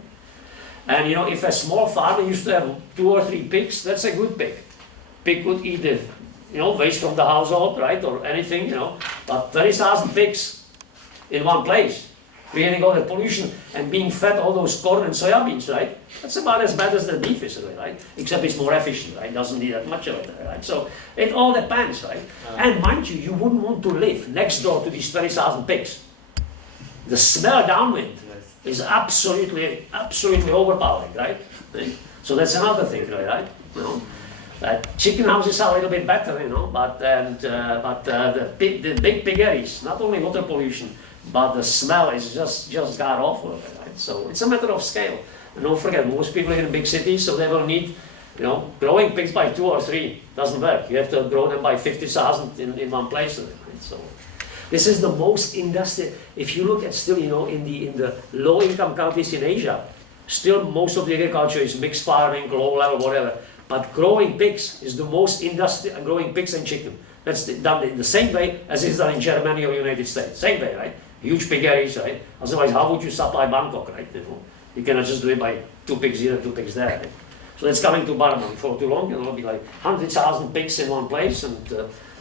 And, you know, if a small farmer used to have 2 or 3 pigs, that's a good pig. Pig could eat the, you know, waste from the household, right, or anything, you know. But 30,000 pigs in one place, creating all the pollution and being fed all those corn and soybeans, right? That's about as bad as the beef is, right? Except it's more efficient, right? Doesn't need that much of it, right? So it all depends, right? And mind you, you wouldn't want to live next door to these 30,000 pigs. The smell downwind is absolutely overpowering, right? So that's another thing, right? You know, chicken houses are a little bit better, you know, but the big piggeries, not only water pollution, but the smell is just god awful, right? So it's a matter of scale. And don't forget, most people live in big cities, so they will need, you know, growing pigs by 2 or 3 doesn't work. You have to grow them by 50,000 in one place, right? So this is the most industrial. If you look at still, you know, in the low-income countries in Asia, still most of the agriculture is mixed farming, low level, whatever. But growing pigs is the most industrial, growing pigs and chicken. That's done in the same way as it's done in Germany or United States. Same way, right? Huge pig areas, right? Otherwise, how would you supply Bangkok, right? You cannot just do it by 2 pigs here and 2 pigs there, right? So that's coming to Burma before too long. It'll be like 100,000 pigs in one place, and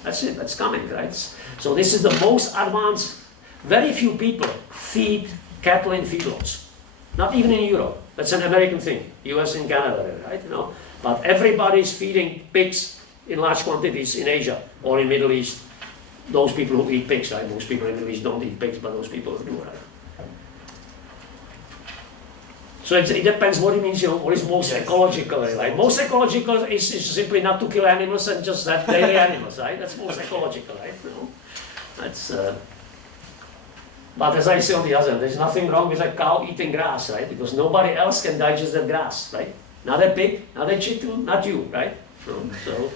that's it. That's coming, right? So this is the most advanced. Very few people feed cattle in feedlots. Not even in Europe. That's an American thing. US and Canada, right? But everybody's feeding pigs in large quantities in Asia or in Middle East. Those people who eat pigs, right? Most people in the Middle East don't eat pigs, but those people do, right? So it depends what it means, what is most ecological, right? Most ecological is simply not to kill animals and just have daily animals, right? That's most ecological, right? That's, but as I say on the other hand, there's nothing wrong with a cow eating grass, right? Because nobody else can digest that grass, right? Not a pig, not a chicken, not you, right? So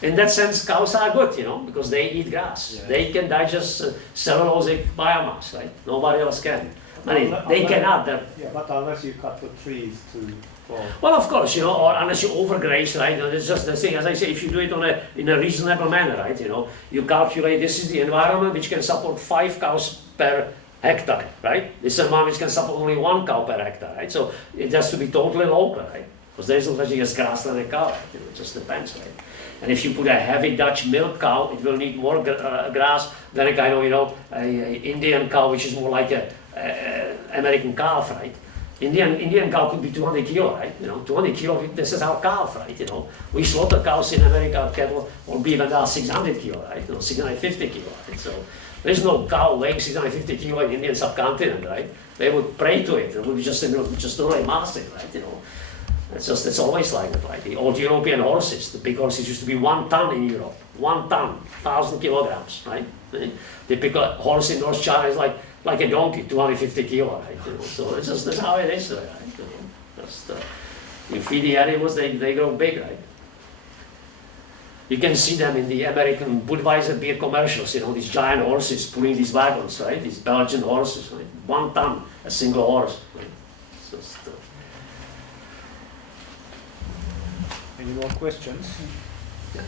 in that sense, cows are good, because they eat grass. Yeah. They can digest cellulosic biomass, right? Nobody else can. They cannot. Yeah, but unless you cut the trees to. Well, of course, or unless you overgraze, right? It's just the thing. As I say, if you do it in a reasonable manner, right? You calculate this is the environment which can support 5 cows per hectare, right? This environment which can support only 1 cow per hectare, right? So it has to be totally local, right? Because there is no such thing as grassland and cow. Right? It just depends, right? And if you put a heavy Dutch milk cow, it will need more grass than a kind of, a Indian cow, which is more like a American calf, right? Indian cow could be 200 kilo, right? 200 kilo, this is our calf, right? We slaughter cows in America, cattle or beef, and they are 600 kilo, right? 650 kilo, right? So there's no cow weighing 650 kilo in the Indian subcontinent, right? They would pray to it. It would be just really massive, right? It's always like that, right? The old European horses, the big horses used to be 1 ton in Europe. 1 ton, 1,000 kilograms, right? The big horse in North China is like a donkey, 250 kilo, right? So it's just that's how it is, right? You feed the animals, they grow big, right? You can see them in the American Budweiser beer commercials, these giant horses pulling these wagons, right? These Belgian horses, right? 1 ton, a single horse, right? It's just, Any more questions? Yeah.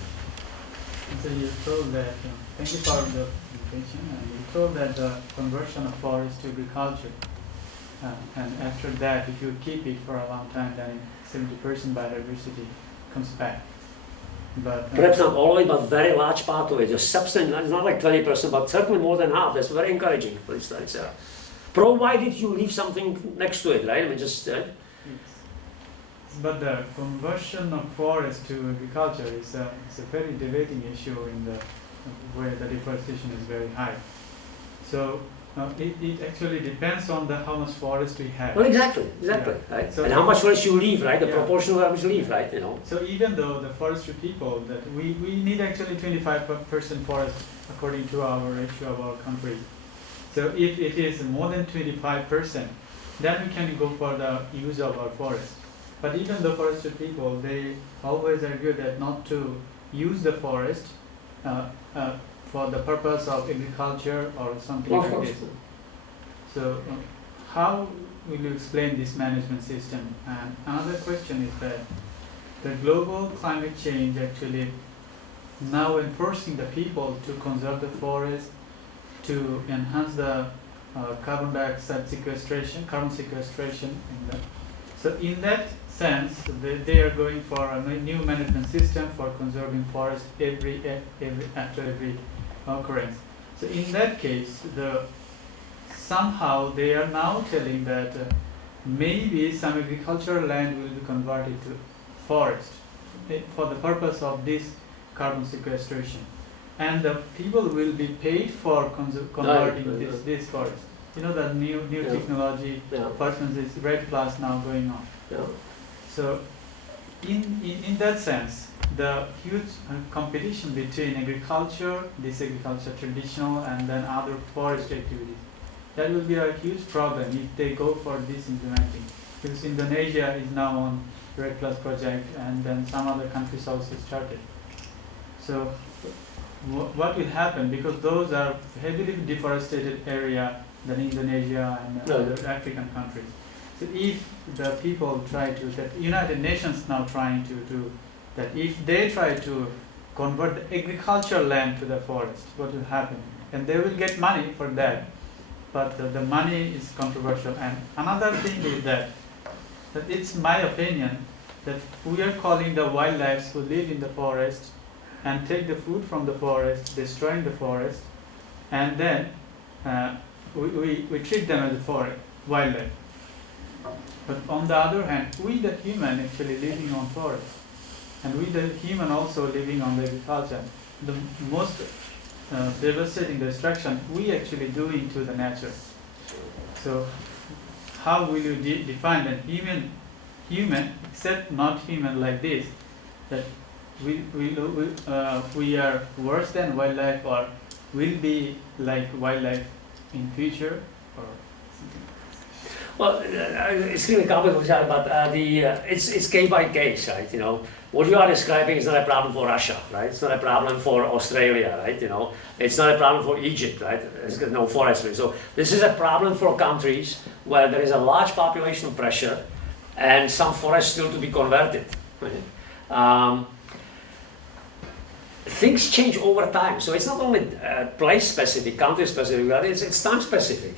So you told that, thank you for the presentation, and you told that the conversion of forest to agriculture, and after that, if you keep it for a long time, then 70% biodiversity comes back. But perhaps not all of it, but very large part of it. Just substantial, it's not like 20%, but certainly more than half. That's very encouraging for this study. Provided you leave something next to it, right? I mean, just. But the conversion of forest to agriculture is a very debating issue in the where the deforestation is very high. So it actually depends on how much forest we have. Well, exactly, yeah. Right? So and how much forest you leave, right? The proportion of how much you leave, right? So even though the forestry people that we need actually 25% forest according to our ratio of our country. So if it is more than 25%, then we can go for the use of our forest. But even the forestry people, they always argue that not to use the forest for the purpose of agriculture or something like this. So how will you explain this management system? And another question is that the global climate change actually now enforcing the people to conserve the forest, to enhance the carbon sequestration. So in that sense, they are going for a new management system for conserving forest after every occurrence. So in that case, somehow they are now telling that maybe some agricultural land will be converted to forest for the purpose of this carbon sequestration, and the people will be paid for converting this forest. The new technology, for instance, is REDD+ now going on. Yeah. So, in that sense, the huge competition between agriculture traditional, and then other forest activities, that will be a huge problem if they go for this implementing. Because Indonesia is now on REDD+ project, and then some other countries also started. So, what will happen? Because those are heavily deforested area than Indonesia and other African countries. So if the people try to, that United Nations now trying to do that, if they try to convert the agricultural land to the forest, what will happen? And they will get money for that, but the money is controversial. And another thing is that it's my opinion that we are calling the wildlife who live in the forest and take the food from the forest, destroying the forest, and then we treat them as a forest, wildlife. But on the other hand, we the human actually living on forest, and we the human also living on the agriculture. The most devastating destruction we actually doing to the nature. So how will you define that human, except not human like this, that we are worse than wildlife, or will be like wildlife in future, or something? Well, it's really complicated, but it's case by case, right? You know, what you are describing is not a problem for Russia, right? It's not a problem for Australia, right? You know, it's not a problem for Egypt, right? There's no forestry. So this is a problem for countries where there is a large population pressure and some forests still to be converted. Right? Things change over time, so it's not only place specific, country specific, but it's time specific.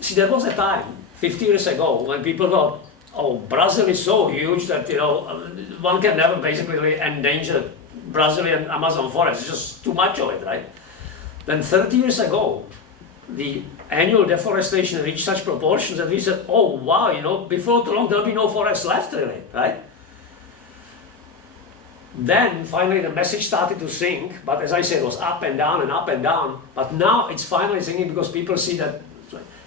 See, there was a time 50 years ago when people thought, oh, Brazil is so huge that, you know, one can never basically endanger Brazilian Amazon forest. It's just too much of it, right? Then 30 years ago, the annual deforestation reached such proportions that we said, oh, wow, you know, before too long there'll be no forest left, really, right? Then finally the message started to sink, but as I said, it was up and down and up and down. But now it's finally sinking because people see that.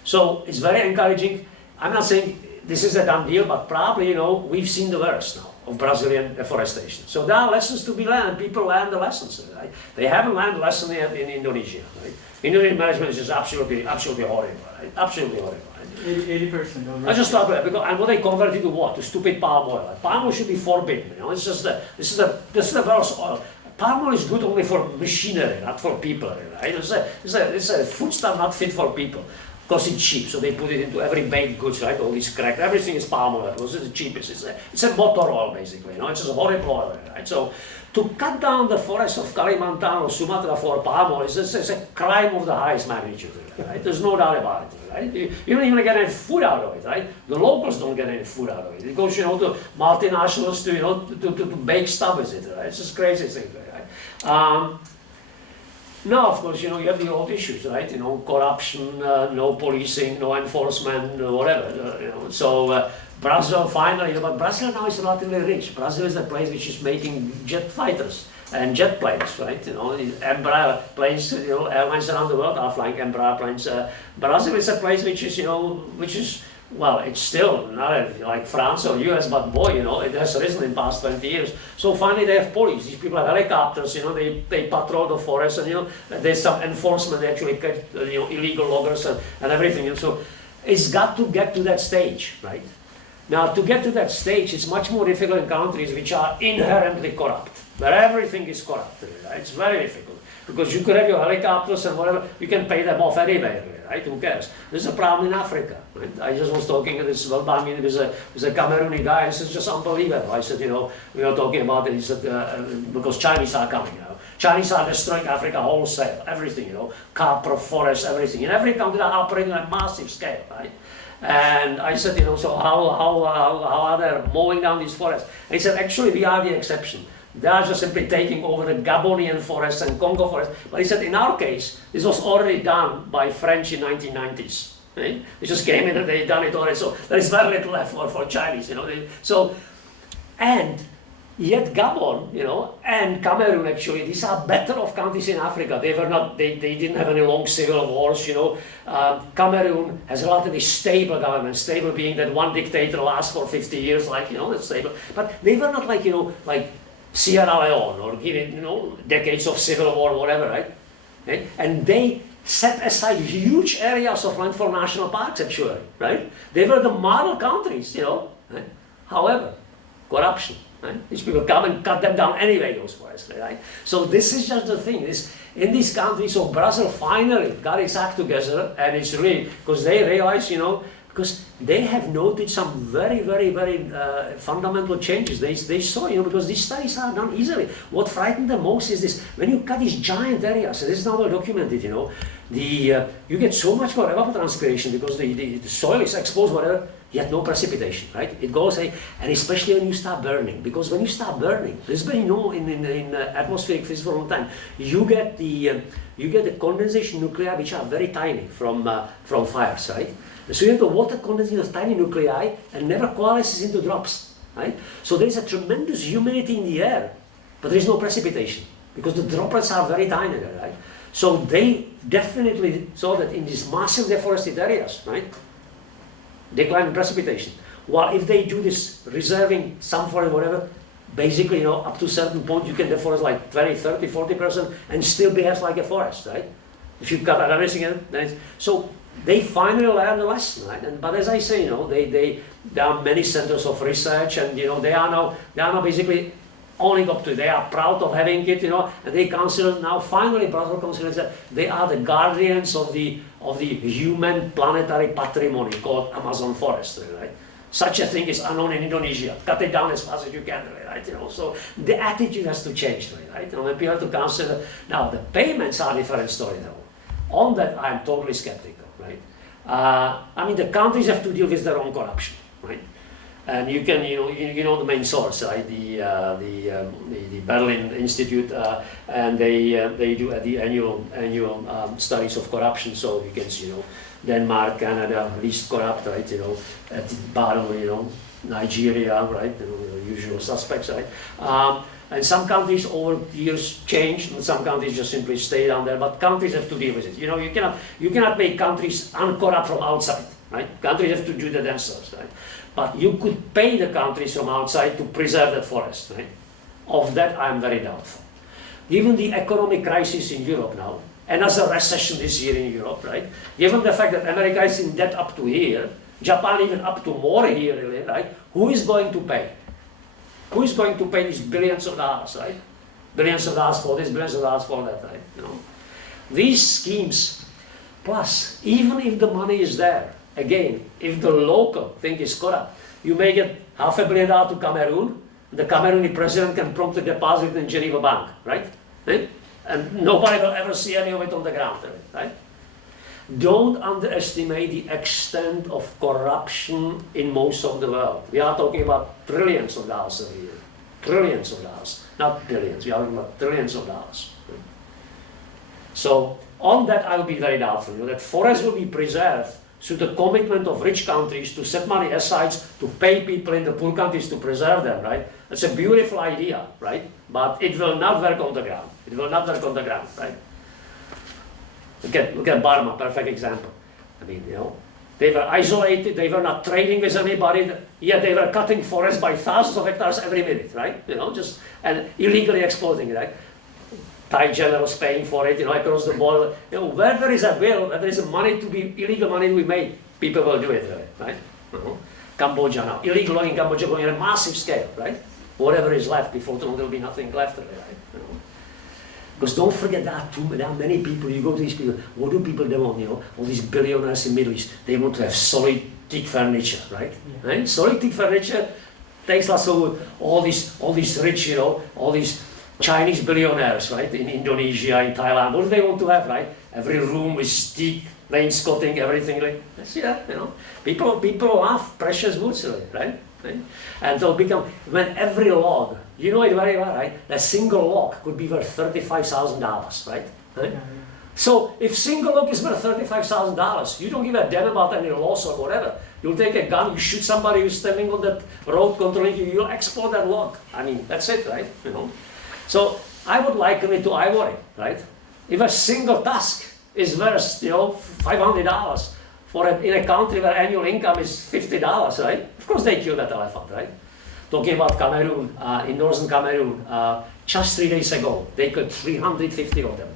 So it's very encouraging. I'm not saying this is a done deal, but probably, you know, we've seen the worst now of Brazilian deforestation. So there are lessons to be learned. People learn the lessons, right? They haven't learned the lesson yet in Indonesia, right? Indonesian management is just absolutely horrible, right? Absolutely horrible. 80%. I just thought that because, and what they converted to what? To stupid palm oil. Palm oil should be forbidden. You know, it's just this is the worst oil. Palm oil is good only for machinery, not for people. Right? It's a foodstuff not fit for people. Because it's cheap, so they put it into every baked goods, right? All these cracked, everything is palm oil because it's the cheapest. It's a motor oil basically, you know. It's just a horrible oil, right? So to cut down the forests of Kalimantan or Sumatra for palm oil is a crime of the highest magnitude, right? There's no doubt about it, right? You don't even get any food out of it, right? The locals don't get any food out of it. It goes, you know, to multinationals to, you know, to bake stuff with it, right? It's just crazy thing, right? Now, of course, you know, you have the old issues, right? You know, corruption, no policing, no enforcement, whatever. You know, so Brazil finally, you know, but Brazil now is relatively rich. Brazil is a place which is making jet fighters and jet planes, right? You know, Embraer planes, you know, airlines around the world are flying Embraer planes. Brazil is a place which is, you know, well, it's still not like France or US, but boy, you know, it has risen in the past 20 years. So finally they have police. These people have helicopters, you know, they patrol the forest, and, you know, there's some enforcement. They actually catch, you know, illegal loggers and everything. And so it's got to get to that stage, right? Now, to get to that stage, it's much more difficult in countries which are inherently corrupt, where everything is corrupt, right? It's very difficult, because you could have your helicopters and whatever, you can pay them off anyway, right? Who cares? There's a problem in Africa, right? I just was talking to this, well, I mean, there's a Camerooni guy, and it's just unbelievable. I said, you know, we were talking about it, he said, because Chinese are coming, you know. Chinese are destroying Africa wholesale, everything, you know, copper, forest, everything. In every country, they're operating on a massive scale, right? And I said, you know, so how are they mowing down these forests? And he said, actually, we are the exception. They are just simply taking over the Gabonian forests and Congo forests. But he said, in our case, this was already done by French in 1990s. Right? They just came in and they done it already. So there is very little left for Chinese, you know. And yet Gabon, you know, and Cameroon, actually, these are better off countries in Africa. They didn't have any long civil wars, you know. Cameroon has a relatively stable government, stable being that one dictator lasts for 50 years, like, you know, that's stable. But they were not like, you know, like Sierra Leone or, you know, decades of civil war or whatever, right? Okay? And they set aside huge areas of land for national parks, actually, right? They were the model countries, you know. Right? However, corruption. Right? These people come and cut them down anyway, those forests, right? So this is just the thing. In these countries, so Brazil finally got its act together, and it's really, because they realize, you know, because they have noted some very, very, very fundamental changes. They saw, because these studies are done easily. What frightened them most is this: when you cut these giant areas, and this is now well documented, you get so much more evapotranspiration because the soil is exposed, whatever, yet no precipitation, right? It goes, and especially when you start burning, because when you start burning, this has been known in atmospheric physics for a long time. You get the condensation nuclei, which are very tiny from fires, right? So you have the water condensing of tiny nuclei and never coalesces into drops, right? So there is a tremendous humidity in the air, but there is no precipitation because the droplets are very tiny there, right? So they definitely saw that in these massive deforested areas, right, decline in precipitation. While if they do this reserving some forest, whatever, basically, up to a certain point you can deforest like 20, 30, 40% and still behave like a forest, right? If you cut everything in, then so they finally learned the lesson, right? But as I say, there are many centers of research, and they are now basically owning up to it. They are proud of having it, and they consider now finally Brazil considers that they are the guardians of the human planetary patrimony called Amazon forestry, right? Such a thing is unknown in Indonesia. Cut it down as fast as you can, right? So the attitude has to change, right? And when people have to consider now the payments are a different story though. On that, I'm totally skeptical, right? I mean, the countries have to deal with their own corruption, right? And you can, the main source, right? The Berlin Institute, and they do the annual studies of corruption. So you can see, Denmark, Canada, least corrupt, right? At the bottom, Nigeria, right? The usual suspects, right? And some countries over years changed, and some countries just simply stay down there. But countries have to deal with it. You cannot make countries uncorrupt from outside, right? Countries have to do that themselves, right? But you could pay the countries from outside to preserve that forest, right? Of that, I'm very doubtful. Given the economic crisis in Europe now, and as a recession this year in Europe, right? Given the fact that America is in debt up to here, Japan even up to more here, really, right? Who is going to pay? Who is going to pay these billions of dollars, right? Billions of dollars for this, billions of dollars for that, right? These schemes, plus, even if the money is there, again, if the local thing is corrupt, you may get $500 million to Cameroon, the Camerooni president can promptly deposit it in Geneva Bank, right? And nobody will ever see any of it on the ground, right? Don't underestimate the extent of corruption in most of the world. We are talking about trillions of dollars a year. Trillions of dollars, not billions. We are talking about trillions of dollars. So on that, I will be very doubtful. That forests will be preserved through the commitment of rich countries to set money aside to pay people in the poor countries to preserve them, right? It's a beautiful idea, right? But it will not work on the ground. It will not work on the ground, right? Look at Burma, perfect example. I mean, they were isolated, they were not trading with anybody, yet they were cutting forests by thousands of hectares every minute, right? And illegally exporting it, right? Thai generals paying for it, across the border. Where there is a will, where there is money to be, illegal money to be made, people will do it, right? Cambodia now, illegal logging in Cambodia going on a massive scale, right? Whatever is left, before too long there will be nothing left, right? Because don't forget there are many people, you go to these people, what do people want, all these billionaires in the Middle East, they want to have solid, thick furniture, right? Yeah. Right? Solid, thick furniture takes us over all these rich, all these Chinese billionaires, right? In Indonesia, in Thailand, what do they want to have, right? Every room with thick wainscoting, everything, like, see that, People love precious goods, right? And they'll become, when every log, you know it very well, right? A single log could be worth $35,000, right? Yeah. So if single log is worth $35,000, you don't give a damn about any loss or whatever. You'll take a gun, you shoot somebody who's standing on that road controlling you, you'll export that log. I mean, that's it, right? So I would liken it to ivory, right? If a single tusk is worth, $500 in a country where annual income is $50, right? Of course they kill that elephant, right? Talking about Cameroon, in northern Cameroon, just 3 days ago, they killed 350 of them.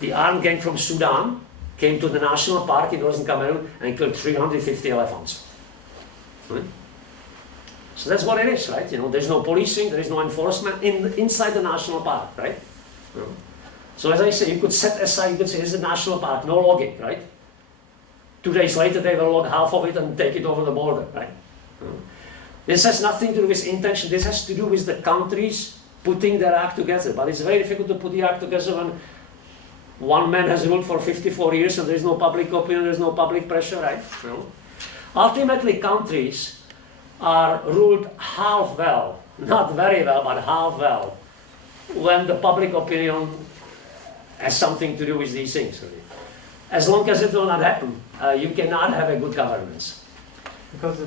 The armed gang from Sudan came to the national park in northern Cameroon and killed 350 elephants. Right? So that's what it is, right? There's no policing, there is no enforcement inside the national park, right? So as I say, you could set aside, you could say, this is a national park, no logging, right? 2 days later they will load half of it and take it over the border, right? This has nothing to do with intention, this has to do with the countries putting their act together. But it's very difficult to put the act together when one man has ruled for 54 years and there is no public opinion, there is no public pressure, right? Ultimately, countries are ruled half well, not very well, but half well, when the public opinion has something to do with these things. Really. As long as it will not happen, you cannot have a good governance. Because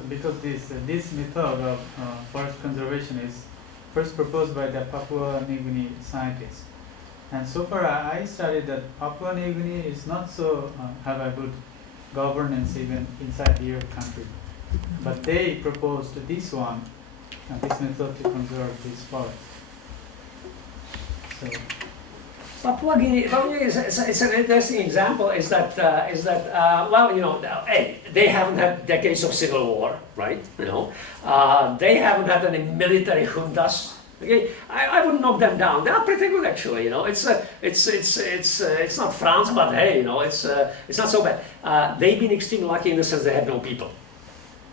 this method of forest conservation is first proposed by the Papua New Guinea scientists. And so far I studied that Papua New Guinea is not so have a good governance even inside their country. But they proposed this one, this method to conserve this forest. So Papua Guinea it's an interesting example. Is that well, you know, they haven't had decades of civil war, right? You know, they haven't had any military juntas. Okay, I wouldn't knock them down. They are pretty good actually. You know, it's not France, but hey, you know, it's not so bad. They've been extremely lucky in the sense they have no people.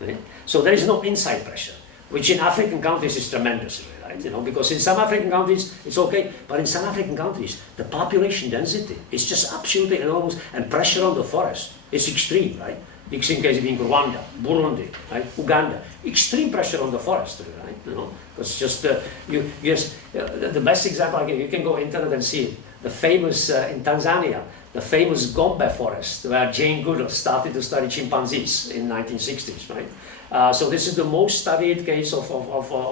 Okay? So there is no inside pressure, which in African countries is tremendous. You know, because in some African countries it's okay, but in some African countries the population density is just absolutely enormous, and pressure on the forest is extreme, right? Extreme cases being Rwanda, Burundi, right? Uganda, extreme pressure on the forest, right? You know, it's just the best example you can go internet and see it. The famous in Tanzania, the famous Gombe forest, where Jane Goodall started to study chimpanzees in 1960s, right? So this is the most studied case of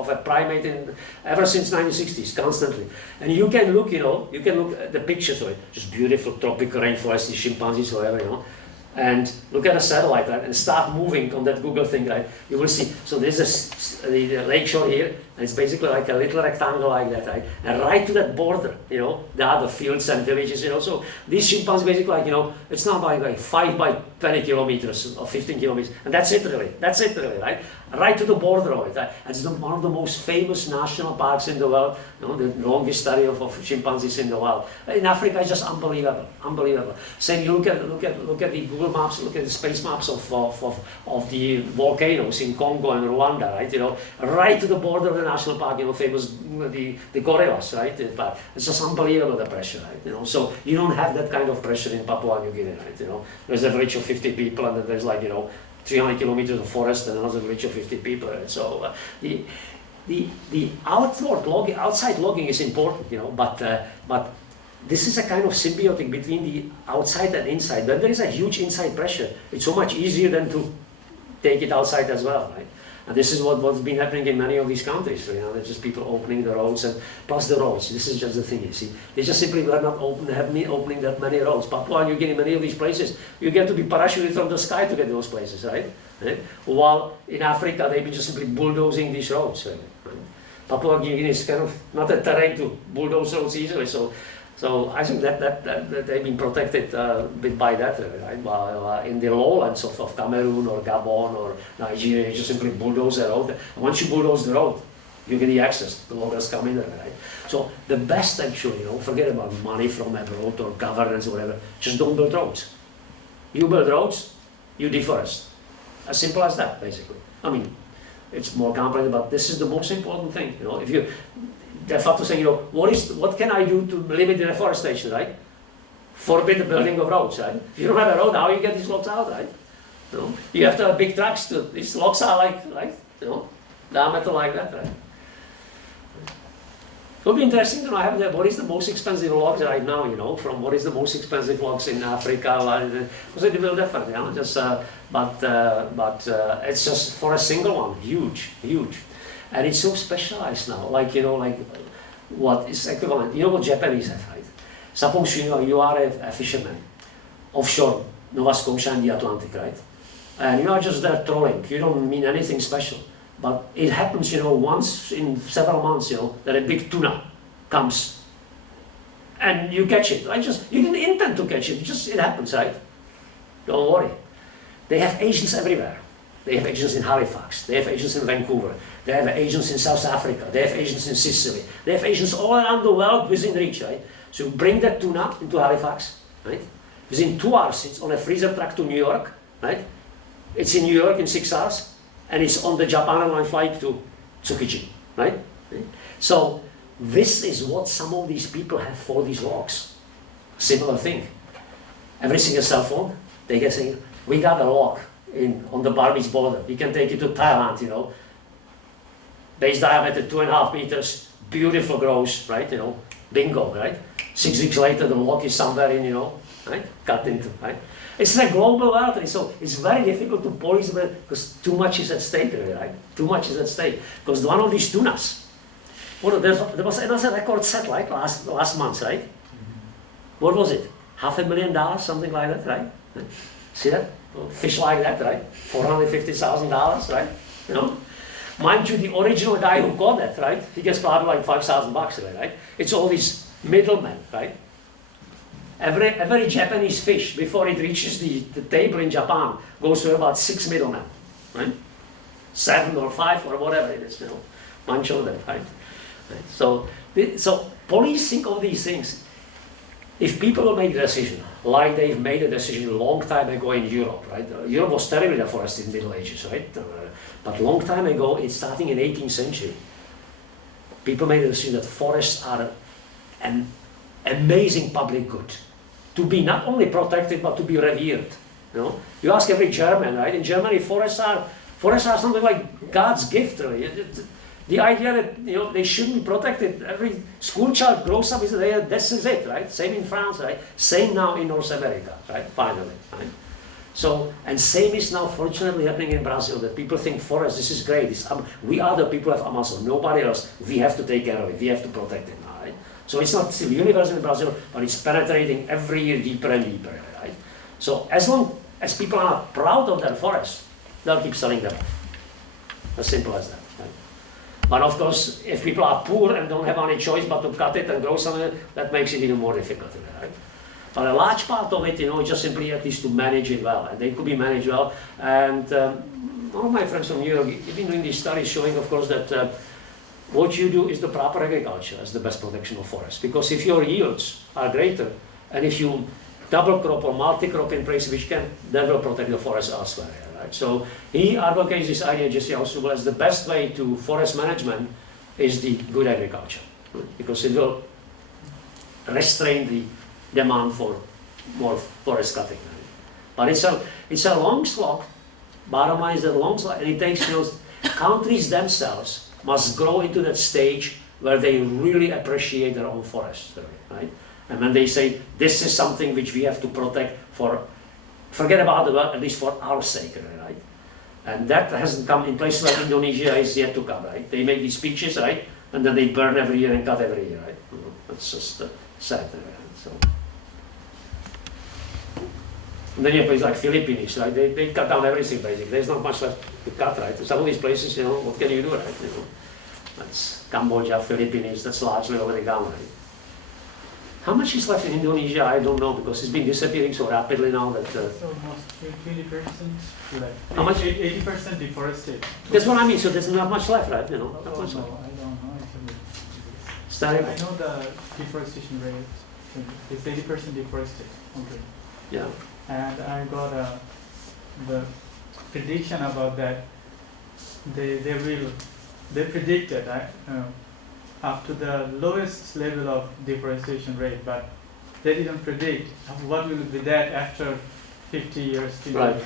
a primate ever since 1960s, constantly. And you can look, you know, you can look at the pictures of it, just beautiful tropical rainforest, chimpanzees, whatever, you know, and look at a satellite, right, and start moving on that Google thing, right? You will see. So there's the lake shore here, and it's basically like a little rectangle like that, right? And right to that border, you know, there are the fields and villages, you know. So these chimpanzees basically like, you know, it's not like 5 by 20 kilometers or 15 kilometers, and that's it really, right? Right to the border of it, right? And it's one of the most famous national parks in the world, you know, the longest study of chimpanzees in the world. In Africa, it's just unbelievable, unbelievable. Same, you look at the Google maps, look at the space maps of the volcanoes in Congo and Rwanda, right? You know, right to the border of the national park, you know, famous the gorillas, right? It's just unbelievable, the pressure, right? You know, so you don't have that kind of pressure in Papua New Guinea, right? You know, there's a village of 50 people, and then there's like, you know, 300 kilometers of forest and another village of 50 people. And so the outside logging is important, you know, but this is a kind of symbiotic between the outside and inside. When there is a huge inside pressure, it's so much easier than to take it outside as well, right? And this is what's been happening in many of these countries. You know, there's just people opening the roads, and plus the roads. This is just the thing, you see. They just simply were not opening that many roads. Papua New Guinea, many of these places, you get to be parachuted from the sky to get those places, right? While in Africa, they've been just simply bulldozing these roads. Right? Papua New Guinea is kind of not a terrain to bulldoze roads easily. So I think that they've been protected bit by that, right? While in the lowlands of Cameroon or Gabon or Nigeria, you just simply bulldoze the road. And once you bulldoze the road, you get the access. The loggers come in there, right? So the best actually, you know, forget about money from abroad or governance or whatever. Just don't build roads. You build roads, you deforest. As simple as that, basically. I mean, it's more complicated, but this is the most important thing. You know, if you de facto say, you know, what can I do to limit the deforestation, right? Forbid the building of roads, right? If you don't have a road, how you get these logs out, right? You know, you have to have big trucks to, these logs are like, right? You know, diameter like that, right? It would be interesting to know what is the most expensive logs right now, you know, from what is the most expensive logs in Africa, because it will differ, you know, just, but it's just for a single one, huge. And it's so specialized now, like, you know, like what is equivalent, you know what Japanese have, right? Suppose you are a fisherman offshore Nova Scotia and the Atlantic, right? And you are just there trolling, you don't mean anything special. But it happens, you know, once in several months, you know, that a big tuna comes and you catch it. You didn't intend to catch it, it happens, right? Don't worry. They have agents everywhere. They have agents in Halifax, they have agents in Vancouver, they have agents in South Africa, they have agents in Sicily, they have agents all around the world within reach, right? So you bring that tuna into Halifax, right? Within 2 hours, it's on a freezer truck to New York, right? It's in New York in 6 hours, and it's on the Japan Airlines flight to Tsukiji, right? So this is what some of these people have for these logs. Similar thing. Every single cell phone, they get saying, we got a log on the Burmese border. We can take you to Thailand, you know. Base diameter 2.5 meters, beautiful growth, right? You know, bingo, right? 6 weeks later, the log is somewhere in, you know, right? Cut into, right? It's a global lottery, so it's very difficult to police it because too much is at stake, really, right? Too much is at stake. Because one of these tunas, well, there was another record set, like last month, right? What was it? $500,000, something like that, right? See that? Fish like that, right? $450,000, right? You know? Mind you, the original guy who got that, right? He gets probably like $5,000, right? It's all these middlemen, right? Every Japanese fish, before it reaches the table in Japan, goes through about 6 middlemen, right? 7 or 5 or whatever it is, you know, bunch of them, right? So policing all these things, if people will make a decision, like they've made a decision a long time ago in Europe, right? Europe was terribly deforested in the Middle Ages, right? But a long time ago, it's starting in 18th century. People made a decision that forests are an amazing public good, to be not only protected but to be revered. You know, you ask every German, right? In Germany, forests are something like God's gift, really. The idea that, you know, they shouldn't be protected. Every school child grows up, this is it, right? Same in France, right? Same now in North America, right? Finally, right? So, and same is now fortunately happening in Brazil, that people think forest, this is great. We are the people of Amazon, nobody else. We have to take care of it. We have to protect it now, right? So it's not still universal in Brazil, but it's penetrating every year deeper and deeper, right? So as long as people are proud of their forests, they'll keep selling them off. As simple as that. But of course, if people are poor and don't have any choice but to cut it and grow something, that makes it even more difficult, right? But a large part of it, you know, just simply at least to manage it well, and they could be managed well. And all of my friends from New York have been doing these studies showing, of course, that what you do is the proper agriculture as the best protection of forests. Because if your yields are greater, and if you double crop or multi-crop in places which can, that will protect the forest elsewhere. Right? So he advocates this idea, Jesse Ausubel, as the best way to forest management is the good agriculture, because it will restrain the demand for more forest cutting. Right? But it's a long slog. Bottom line is a long slog, and it takes, you know, countries themselves must grow into that stage where they really appreciate their own forests, right? And when they say this is something which we have to protect for, forget about the world, at least for our sake, right? And that hasn't come in places like Indonesia, is yet to come, right? They make these speeches, right? And then they burn every year and cut every year, right? That's just sad, right? So. And then you have places like Philippines, right? They cut down everything basically. There's not much left to cut, right? Some of these places, you know, what can you do, right? You know, that's Cambodia, Philippines, that's largely already gone, right? How much is left in Indonesia? I don't know, because it's been disappearing so rapidly now that. So almost 20% left. How much? 80% deforested. That's what I mean. So there's not much left, right? You know, not much left. I don't know actually. It's terrible. I know the deforestation rate. It's 80% deforested. Okay. Yeah. And I got the prediction about that. They predicted up to the lowest level of deforestation rate, but they didn't predict what will be that after 50 years. Right.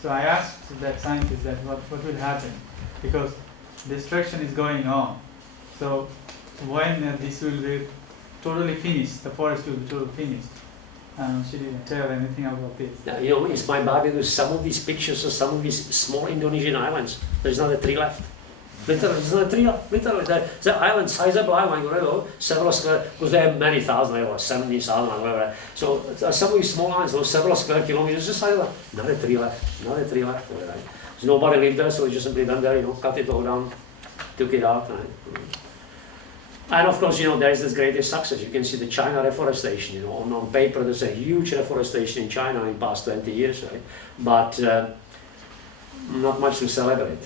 So I asked that scientist that what will happen, because destruction is going on. So when this will be totally finished, the forest will be totally finished. She didn't tell anything about this. Yeah, you know, it's my body with some of these pictures of some of these small Indonesian islands. There's not a tree left. Literally, there's not a tree left. Literally, the island, sizable island, you know, several square, because they have many thousand, or 70,000, or whatever. So some of these small islands, those several square kilometers, just like not a tree left, not a tree left. Right? So nobody lived there, so we just simply went there, you know, cut it all down, took it out. Right? And of course, you know, there is this greatest success. You can see the China reforestation. You know, on paper, there's a huge reforestation in China in the past 20 years, right? But not much to celebrate.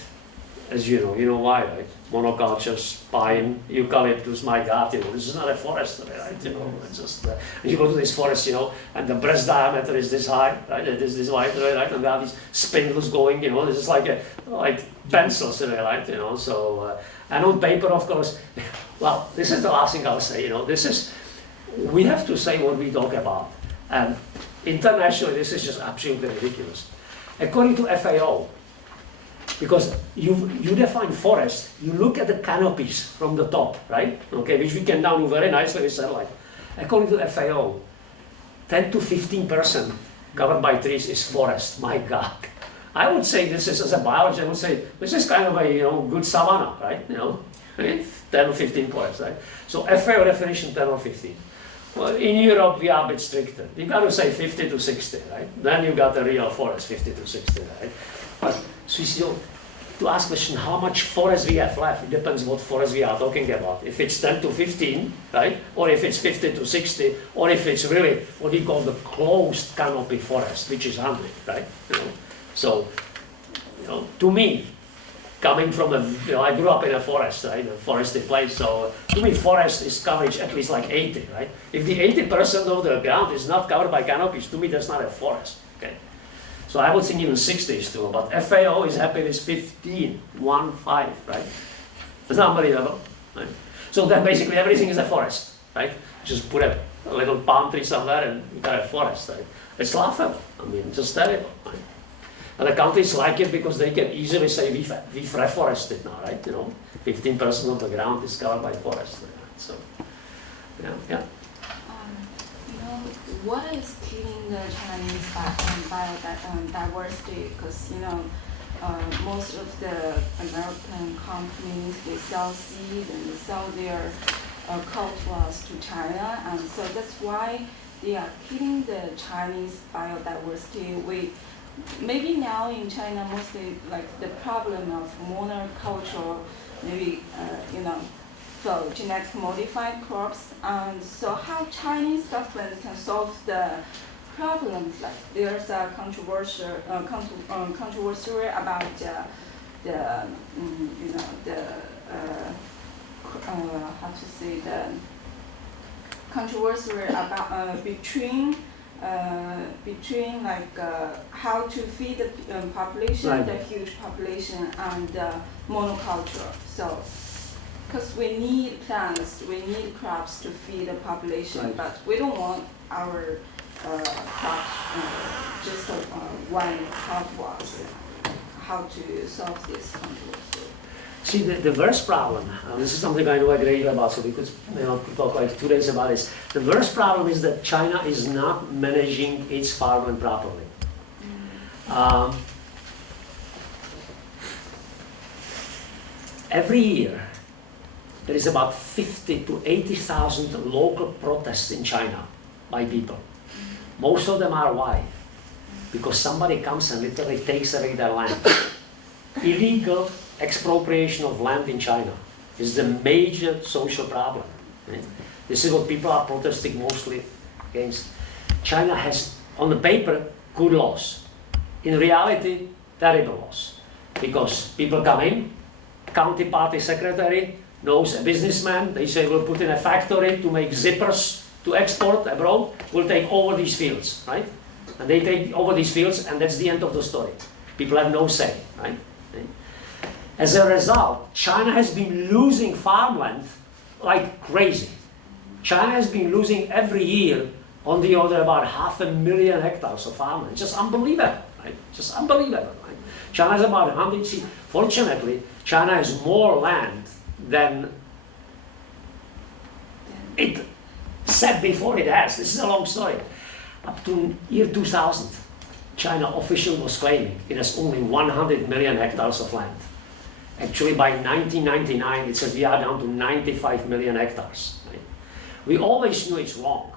as you know why, right? Monocultures, pine, eucalyptus, my God, this is not a forest, right? It's just, you go to this forest, and the breast diameter is this high, right? It is this wide, right? And we have these spindles going, this is like pencils, right? So, and on paper, of course, well, this is the last thing I'll say, we have to say what we talk about. And internationally, this is just absolutely ridiculous. According to FAO, because you define forest, you look at the canopies from the top, right? Okay, which we can now do very nicely with satellite. According to FAO, 10 to 15% covered by trees is forest. My God. I would say this is, as a biologist, I would say this is kind of a good savanna, right? 10 or 15 points, right? So FAO definition 10 or 15. Well, in Europe we are a bit stricter. You got to say 50 to 60, right? Then you got the real forest, 50 to 60, right? But so to ask the question how much forest we have left, it depends what forest we are talking about. If it's 10 to 15, right? Or if it's 50 to 60, or if it's really what we call the closed canopy forest, which is 100, right? So, to me, coming from I grew up in a forest, right? A forested place, so to me forest is coverage at least like 80, right? If the 80% of the ground is not covered by canopies, to me that's not a forest, okay? So I would think even 60 is too, but FAO is happy with 15, 1-5, right? It's unbelievable, right? So then basically everything is a forest, right? Just put a little palm tree somewhere and you got a forest, right? It's laughable, it's just terrible, right? And the countries like it because they can easily say we've reforested now, right? 15% of the ground is covered by forest. Right? So, yeah. What is killing the Chinese biodiversity? Because most of the American companies, they sell seeds and they sell their cultivars to China, and so that's why they are killing the Chinese biodiversity. Maybe now in China, mostly like the problem of monoculture, maybe so genetic modified crops, and so how Chinese government can solve the problems? Like there's a controversy about controversy about between how to feed the population, right. The huge population, and monoculture. So, because we need plants, we need crops to feed the population, right. But we don't want our crops just one crop was. How to solve this controversy? See, the worst problem, this is something I know a great deal about, so we could talk like 2 days about this. The worst problem is that China is not managing its farmland properly. Every year, there is about 50 to 80,000 local protests in China by people. Most of them are why? Because somebody comes and literally takes away their land. Illegal expropriation of land in China is the major social problem. Right? This is what people are protesting mostly against. China has, on the paper, good laws. In reality, terrible laws. Because people come in, county party secretary knows a businessman, they say we'll put in a factory to make zippers to export abroad, we'll take over these fields, right? And they take over these fields and that's the end of the story. People have no say, right? As a result, China has been losing farmland like crazy. China has been losing every year on the order about 500,000 hectares of farmland. Just unbelievable, right? Just unbelievable, right? China has about 100, see, fortunately, China has more land than it said before it has. This is a long story. Up to year 2000, China officially was claiming it has only 100 million hectares of land. Actually, by 1999, it says we are down to 95 million hectares. Right? We always knew it's wrong.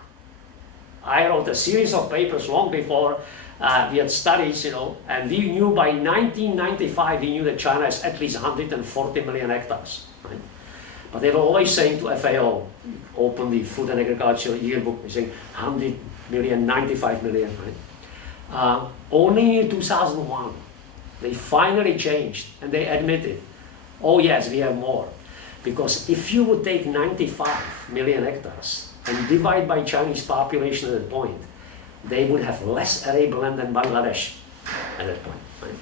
I wrote a series of papers long before we had studies, and we knew by 1995, we knew that China has at least 140 million hectares. Right? But they were always saying to FAO, open the Food and Agriculture yearbook, they're saying 100 million, 95 million. Right? Only in 2001, they finally changed and they admitted Oh yes, we have more. Because if you would take 95 million hectares and divide by Chinese population at that point, they would have less arable land than Bangladesh at that point. Right?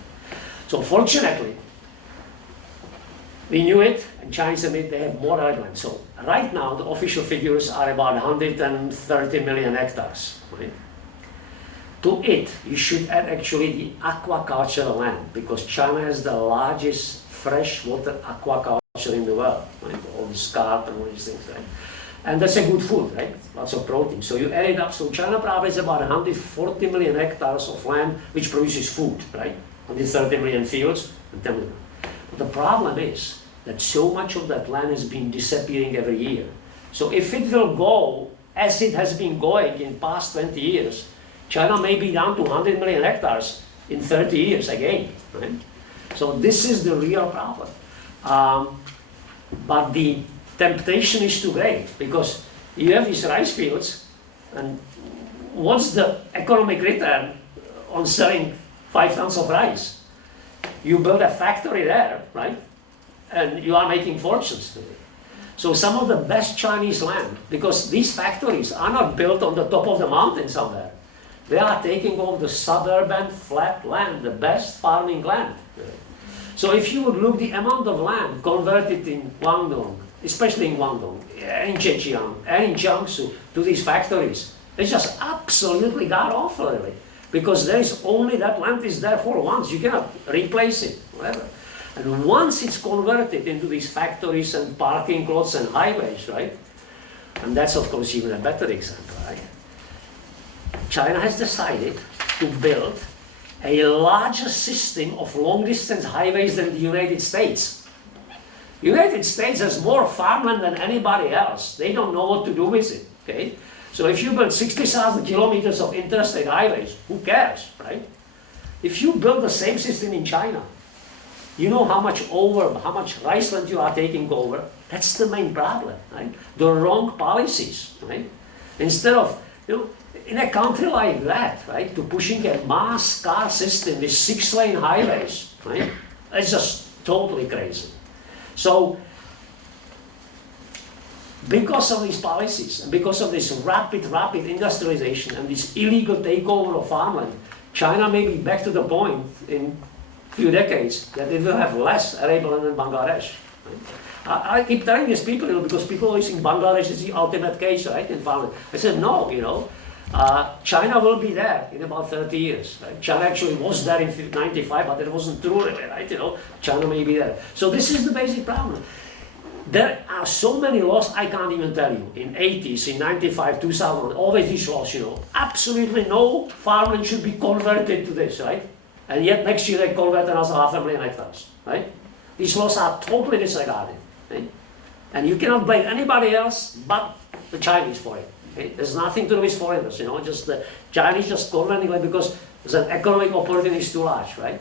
So fortunately, we knew it, and Chinese admit they have more arable land. So right now, the official figures are about 130 million hectares. Right? To it, you should add actually the aquaculture land, because China has the largest freshwater aquaculture in the world, right? All this carp and all these things, right? And that's a good food, right? Lots of protein. So you add it up. So China probably has about 140 million hectares of land which produces food, right? 130 million fields and 10 million. But the problem is that so much of that land has been disappearing every year. So if it will go as it has been going in past 20 years, China may be down to 100 million hectares in 30 years again, right? So this is the real problem. But the temptation is too great, because you have these rice fields, and what's the economic return on selling 5 tons of rice? You build a factory there, right? And you are making fortunes. So some of the best Chinese land, because these factories are not built on the top of the mountain somewhere. They are taking over the suburban flat land, the best farming land. So if you would look the amount of land converted in Guangdong, especially in Guangdong, in Zhejiang, and in Jiangsu, to these factories, it's just absolutely god-awful, really. Because there is only that land is there for once. You cannot replace it, whatever. And once it's converted into these factories and parking lots and highways, right? And that's, of course, even a better example, right? China has decided to build a larger system of long-distance highways than the United States. United States has more farmland than anybody else. They don't know what to do with it, okay? So if you build 60,000 kilometers of interstate highways, who cares, right? If you build the same system in China, you know how much rice land you are taking over. That's the main problem, right? The wrong policies, right? Instead of, in a country like that, right, to pushing a mass car system with 6-lane highways, right? It's just totally crazy. So, because of these policies, and because of this rapid industrialization and this illegal takeover of farmland, China may be back to the point in a few decades that it will have less arable land than Bangladesh. Right? I keep telling these people, because people always think Bangladesh is the ultimate case, right, in farming. I said, no, China will be there in about 30 years. Right? China actually was there in 95, but it wasn't true, right? China may be there. So this is the basic problem. There are so many laws I can't even tell you. In 80s, in 95, 2000, always these laws, Absolutely no farmland should be converted to this, right? And yet next year they convert another 500,000 hectares, right? These laws are totally disregarded, right? And you cannot blame anybody else but the Chinese for it. Okay? There's nothing to do with foreigners, just the Chinese just converting it because there's an economic opportunity is too large, right?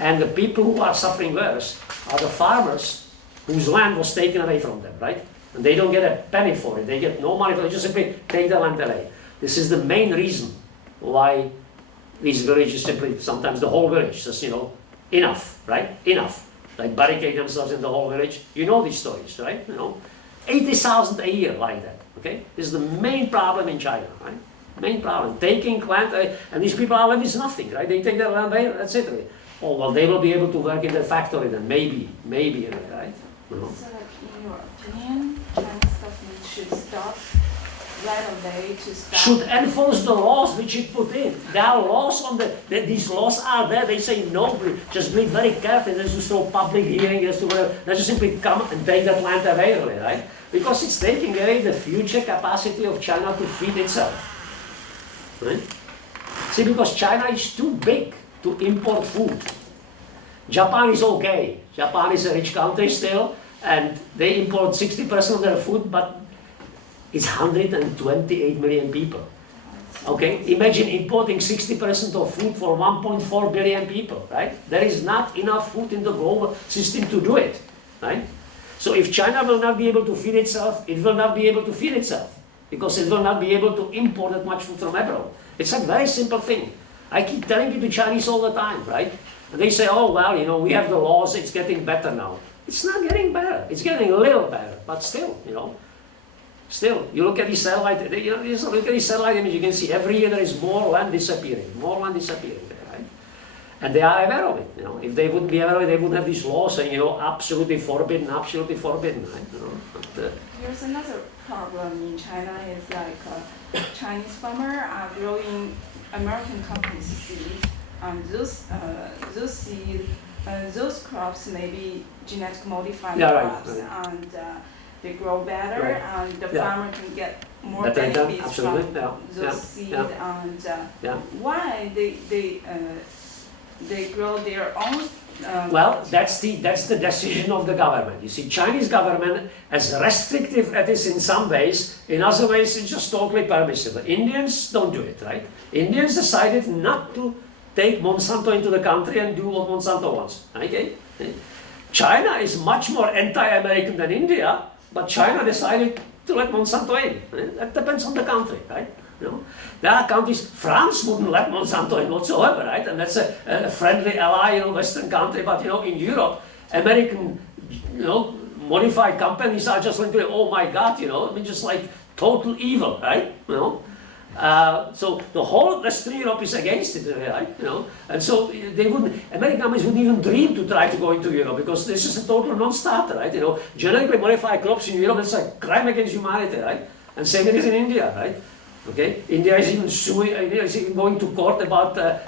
And the people who are suffering worse are the farmers whose land was taken away from them, right? And they don't get a penny for it. They get no money for it. They just simply take the land away. This is the main reason why these villages simply, sometimes the whole village says, enough, right? Enough. Like barricade themselves in the whole village. You know these stories, right? 80,000 a year like that, okay? This is the main problem in China, right? Main problem. Taking land away, and these people are left with nothing, right? They take their land away, that's it. Right? Oh, well, they will be able to work in the factory then, maybe, right? So, in your opinion, Chinese government should stop right away to stop? Should enforce the laws which it put in. There are laws on these laws are there. They say no, just be very careful. There's just no public hearing as to whether they just simply come and take that land away, right? Because it's taking away the future capacity of China to feed itself. Right? See, because China is too big to import food. Japan is okay. Japan is a rich country still, and they import 60% of their food, but it's 128 million people. Okay, imagine importing 60% of food for 1.4 billion people, right? There is not enough food in the global system to do it, right? So if China will not be able to feed itself, it will not be able to feed itself, because it will not be able to import that much food from abroad. It's a very simple thing. I keep telling it to Chinese all the time, right? And they say, oh, well, we have the laws, it's getting better now. It's not getting better. It's getting a little better, but still, you know. Still, you look at these satellite, you know, you look at these satellite image, you can see every year there is more land disappearing there, right? And they are aware of it, you know. If they wouldn't be aware of it, they wouldn't have these laws saying, you know, absolutely forbidden, right? You know? But, Here's another problem in China is like Chinese farmers are growing American companies' seeds, and those seeds, those crops may be genetic modified crops, and they grow better, and the farmer can get more benefits from those seeds. And why they grow their own? Well, that's the decision of the government. You see, Chinese government, as restrictive as it is in some ways, in other ways it's just totally permissible. Indians don't do it, right? Indians decided not to take Monsanto into the country and do what Monsanto wants. Okay? China is much more anti-American than India, but China decided to let Monsanto in. That depends on the country, right? You know, there are countries, France wouldn't let Monsanto in whatsoever, right? And that's a friendly ally, you know, Western country. But you know, in Europe, American, you know, modified companies are just like, oh my God, you know, I mean, just like total evil, right? You know, so the whole Western Europe is against it, right? You know, and so they wouldn't, American companies wouldn't even dream to try to go into Europe because this is a total non-starter, right? You know, genetically modified crops in Europe, it's like crime against humanity, right? And same it is in India, right? Okay, India is even suing. India is even going to court about the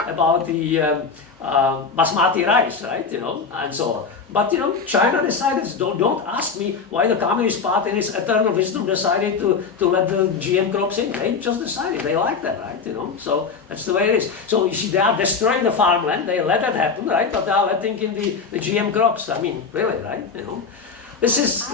basmati rice, right? You know, and so on. But you know, China decided. Don't ask me why the Communist Party, in its eternal wisdom, decided to let the GM crops in. They just decided they like that, right? You know, so that's the way it is. So you see, they are destroying the farmland. They let that happen, right? But they are letting in the GM crops. I mean, really, right? You know, this is.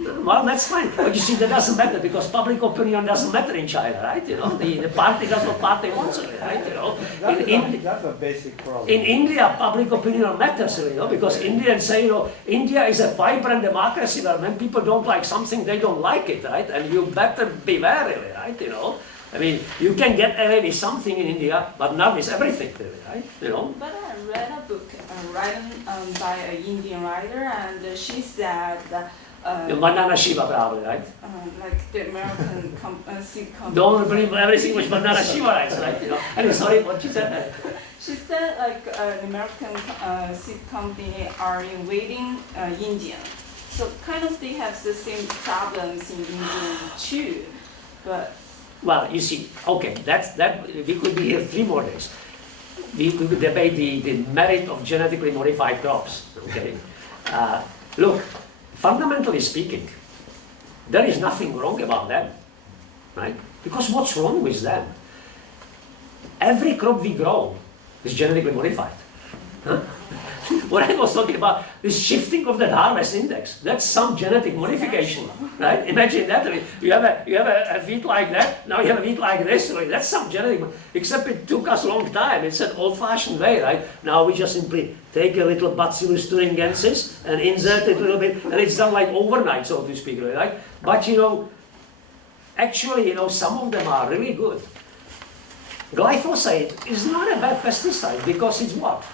Well, that's fine. But you see, that doesn't matter because public opinion doesn't matter in China, right? You know, the party does what party wants, right? You know, that's a basic problem. In India, public opinion matters, you know, because Indians say, you know, India is a vibrant democracy where when people don't like something, they don't like it, right? And you better beware, really, right? You know, I mean, you can get away with something in India, but not with everything, really, right? You know. But I read a book written by an Indian writer, and she said that. Banana Shiva, probably, right? Like the American seed company. Don't believe everything which Banana Shiva writes, right? You know. Anyway, sorry, what she said? She said like an American seed company are invading India, so kind of they have the same problems in India too, but. Well, you see, okay, that we could be here 3 more days. We could debate the merit of genetically modified crops. Okay, look. Fundamentally speaking, there is nothing wrong about them, right? Because what's wrong with them? Every crop we grow is genetically modified. Huh? What I was talking about, this shifting of that harvest index, that's some genetic modification, right? Imagine that. I mean, you have a wheat like that, now you have a wheat like this, right? That's some genetic, except it took us a long time. It's an old-fashioned way, right? Now we just simply take a little Bacillus thuringiensis and insert it a little bit, and it's done like overnight, so to speak, right? But you know, actually, you know, some of them are really good. Glyphosate is not a bad pesticide because it's what?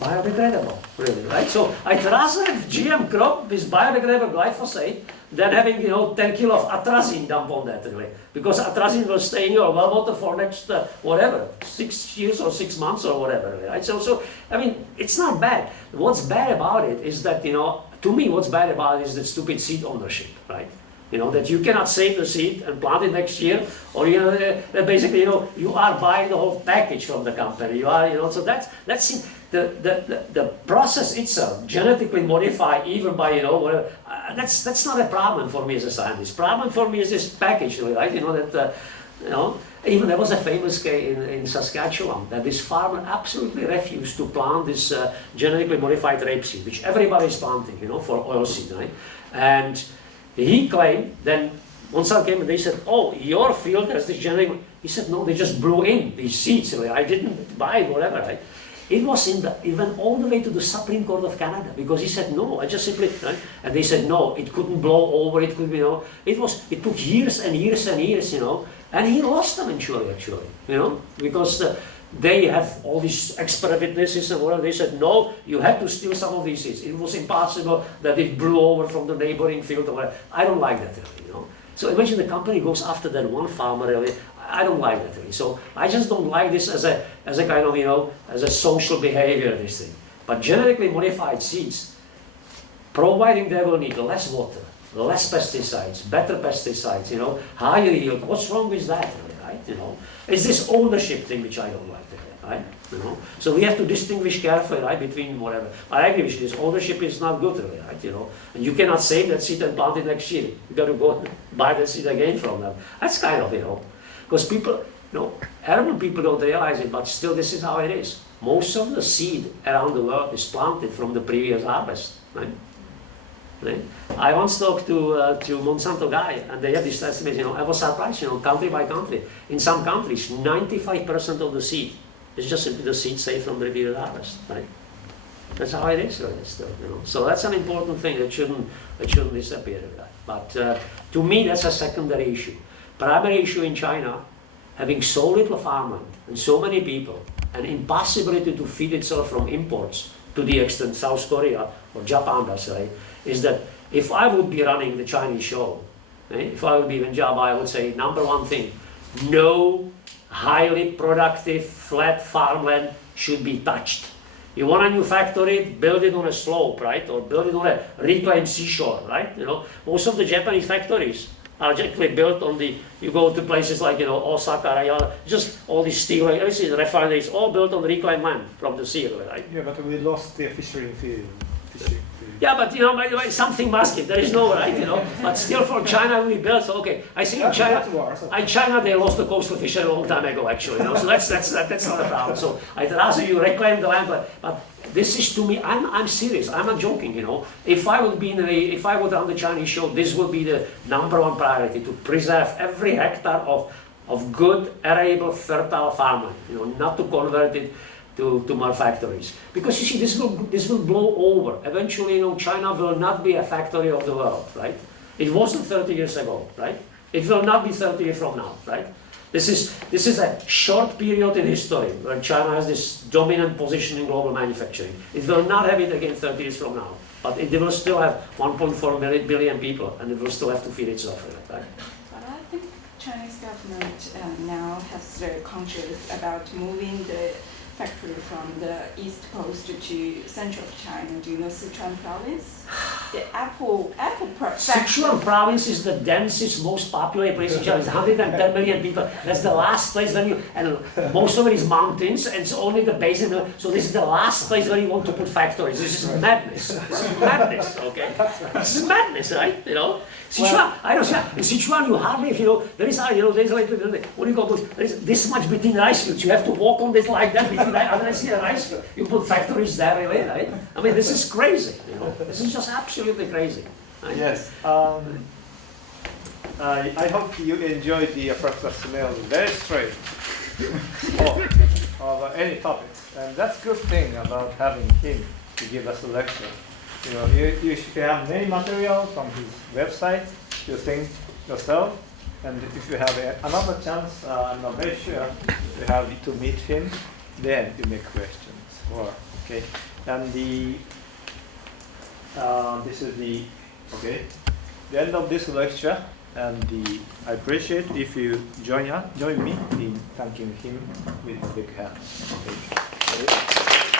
Biodegradable, really, right? So I'd rather have GM crop with biodegradable glyphosate than having, you know, 10 kilo of atrazine dumped on that, really. Because atrazine will stay in your well water for next, whatever, 6 years or 6 months or whatever, really, right? So, I mean, it's not bad. What's bad about it is that, you know, to me, what's bad about it is the stupid seed ownership, right? You know, that you cannot save the seed and plant it next year, or, you know, basically, you know, you are buying the whole package from the company. You are, you know, so that's the process itself, genetically modify even by, you know, whatever, that's not a problem for me as a scientist. Problem for me is this package, right? You know, that, you know, even there was a famous case in Saskatchewan that this farmer absolutely refused to plant this genetically modified rapeseed, which everybody is planting, you know, for oilseed, right? And he claimed, then Monsanto came and they said, oh, your field has this genetic. He said, no, they just blew in these seeds. I didn't buy it, whatever, right? It was it went all the way to the Supreme Court of Canada because he said, no, I just simply, right? And they said, no, it couldn't blow over, it could be, you know. It took years and years and years, you know, and he lost them actually, you know, because they have all these expert witnesses and whatever. They said, no, you had to steal some of these seeds. It was impossible that it blew over from the neighboring field or whatever. I don't like that really, you know. So imagine the company goes after that one farmer really. I don't like that really. So I just don't like this as a kind of, you know, as a social behavior, this thing. But genetically modified seeds, providing they will need less water, less pesticides, better pesticides, you know, higher yield. What's wrong with that really, right? You know, it's this ownership thing which I don't like really, right? You know, so we have to distinguish carefully, right, between whatever. I agree with this. Ownership is not good really, right? You know, and you cannot save that seed and plant it next year. You got to go and buy that seed again from them. That's kind of, you know, because people, you know, urban people don't realize it, but still this is how it is. Most of the seed around the world is planted from the previous harvest, right? Right? I once talked to Monsanto guy, and they had this estimate, you know, I was surprised, you know, country by country. In some countries, 95% of the seed is just simply the seed saved from the previous harvest, right? That's how it is, really, still, you know. So that's an important thing that shouldn't disappear, right? But to me, that's a secondary issue. Primary issue in China, having so little farmland and so many people, an impossibility to feed itself from imports to the extent South Korea or Japan does, right, is that if I would be running the Chinese show, right, if I would be in Java, I would say, number one thing, no highly productive flat farmland should be touched. You want a new factory, build it on a slope, right, or build it on a reclaimed seashore, right, you know. Most of the Japanese factories are actually built on the, you go to places like, you know, Osaka, Ayala, just all these steel, refineries, all built on reclaimed land from the sea, right? Yeah, but we lost the fishing field. Yeah, but you know, by the way, something must give. There is no, right, you know. But still, for China, we built. So, okay, I think in China they lost the coastal fishery a long time ago, actually. You know, so that's not a problem. So I'd rather you reclaim the land, but this is to me. I'm serious. I'm not joking. You know, if I would run the Chinese show, this would be the number one priority, to preserve every hectare of good, arable, fertile farmland. You know, not to convert it to more factories, because you see, this will blow over. Eventually, you know, China will not be a factory of the world, right? It wasn't 30 years ago, right? It will not be 30 years from now, right? This is a short period in history where China has this dominant position in global manufacturing. It will not have it again 30 years from now, but it will still have 1.4 billion people, and it will still have to feed itself, right? But I think Chinese government now has very conscious about moving the factory from the east coast to central China. Do you know Sichuan province? The apple Sichuan province is the densest, most populated place in China. It's 110 million people. That's the last place where and most of it is mountains, and it's only the basin. So this is the last place where you want to put factories. This is madness. This is madness, okay? This is madness, right? You know? Sichuan, I don't know, in Sichuan you hardly, you know, there's like, what do you call it? There's this much between rice fields. You have to walk on this like that between unless you're a rice field. You put factories there, really, right? I mean, this is crazy, you know? This is just absolutely crazy. Right? Yes. I hope you enjoyed the Professor Smil's very straight of any topic. And that's a good thing about having him to give us a lecture. You know, you should have many material from his website, you think yourself, and if you have another chance, I'm not very sure, you have to meet him, then you make questions. Okay, and this is the end of this lecture, and I appreciate if you join me in thanking him with a big hand. Okay.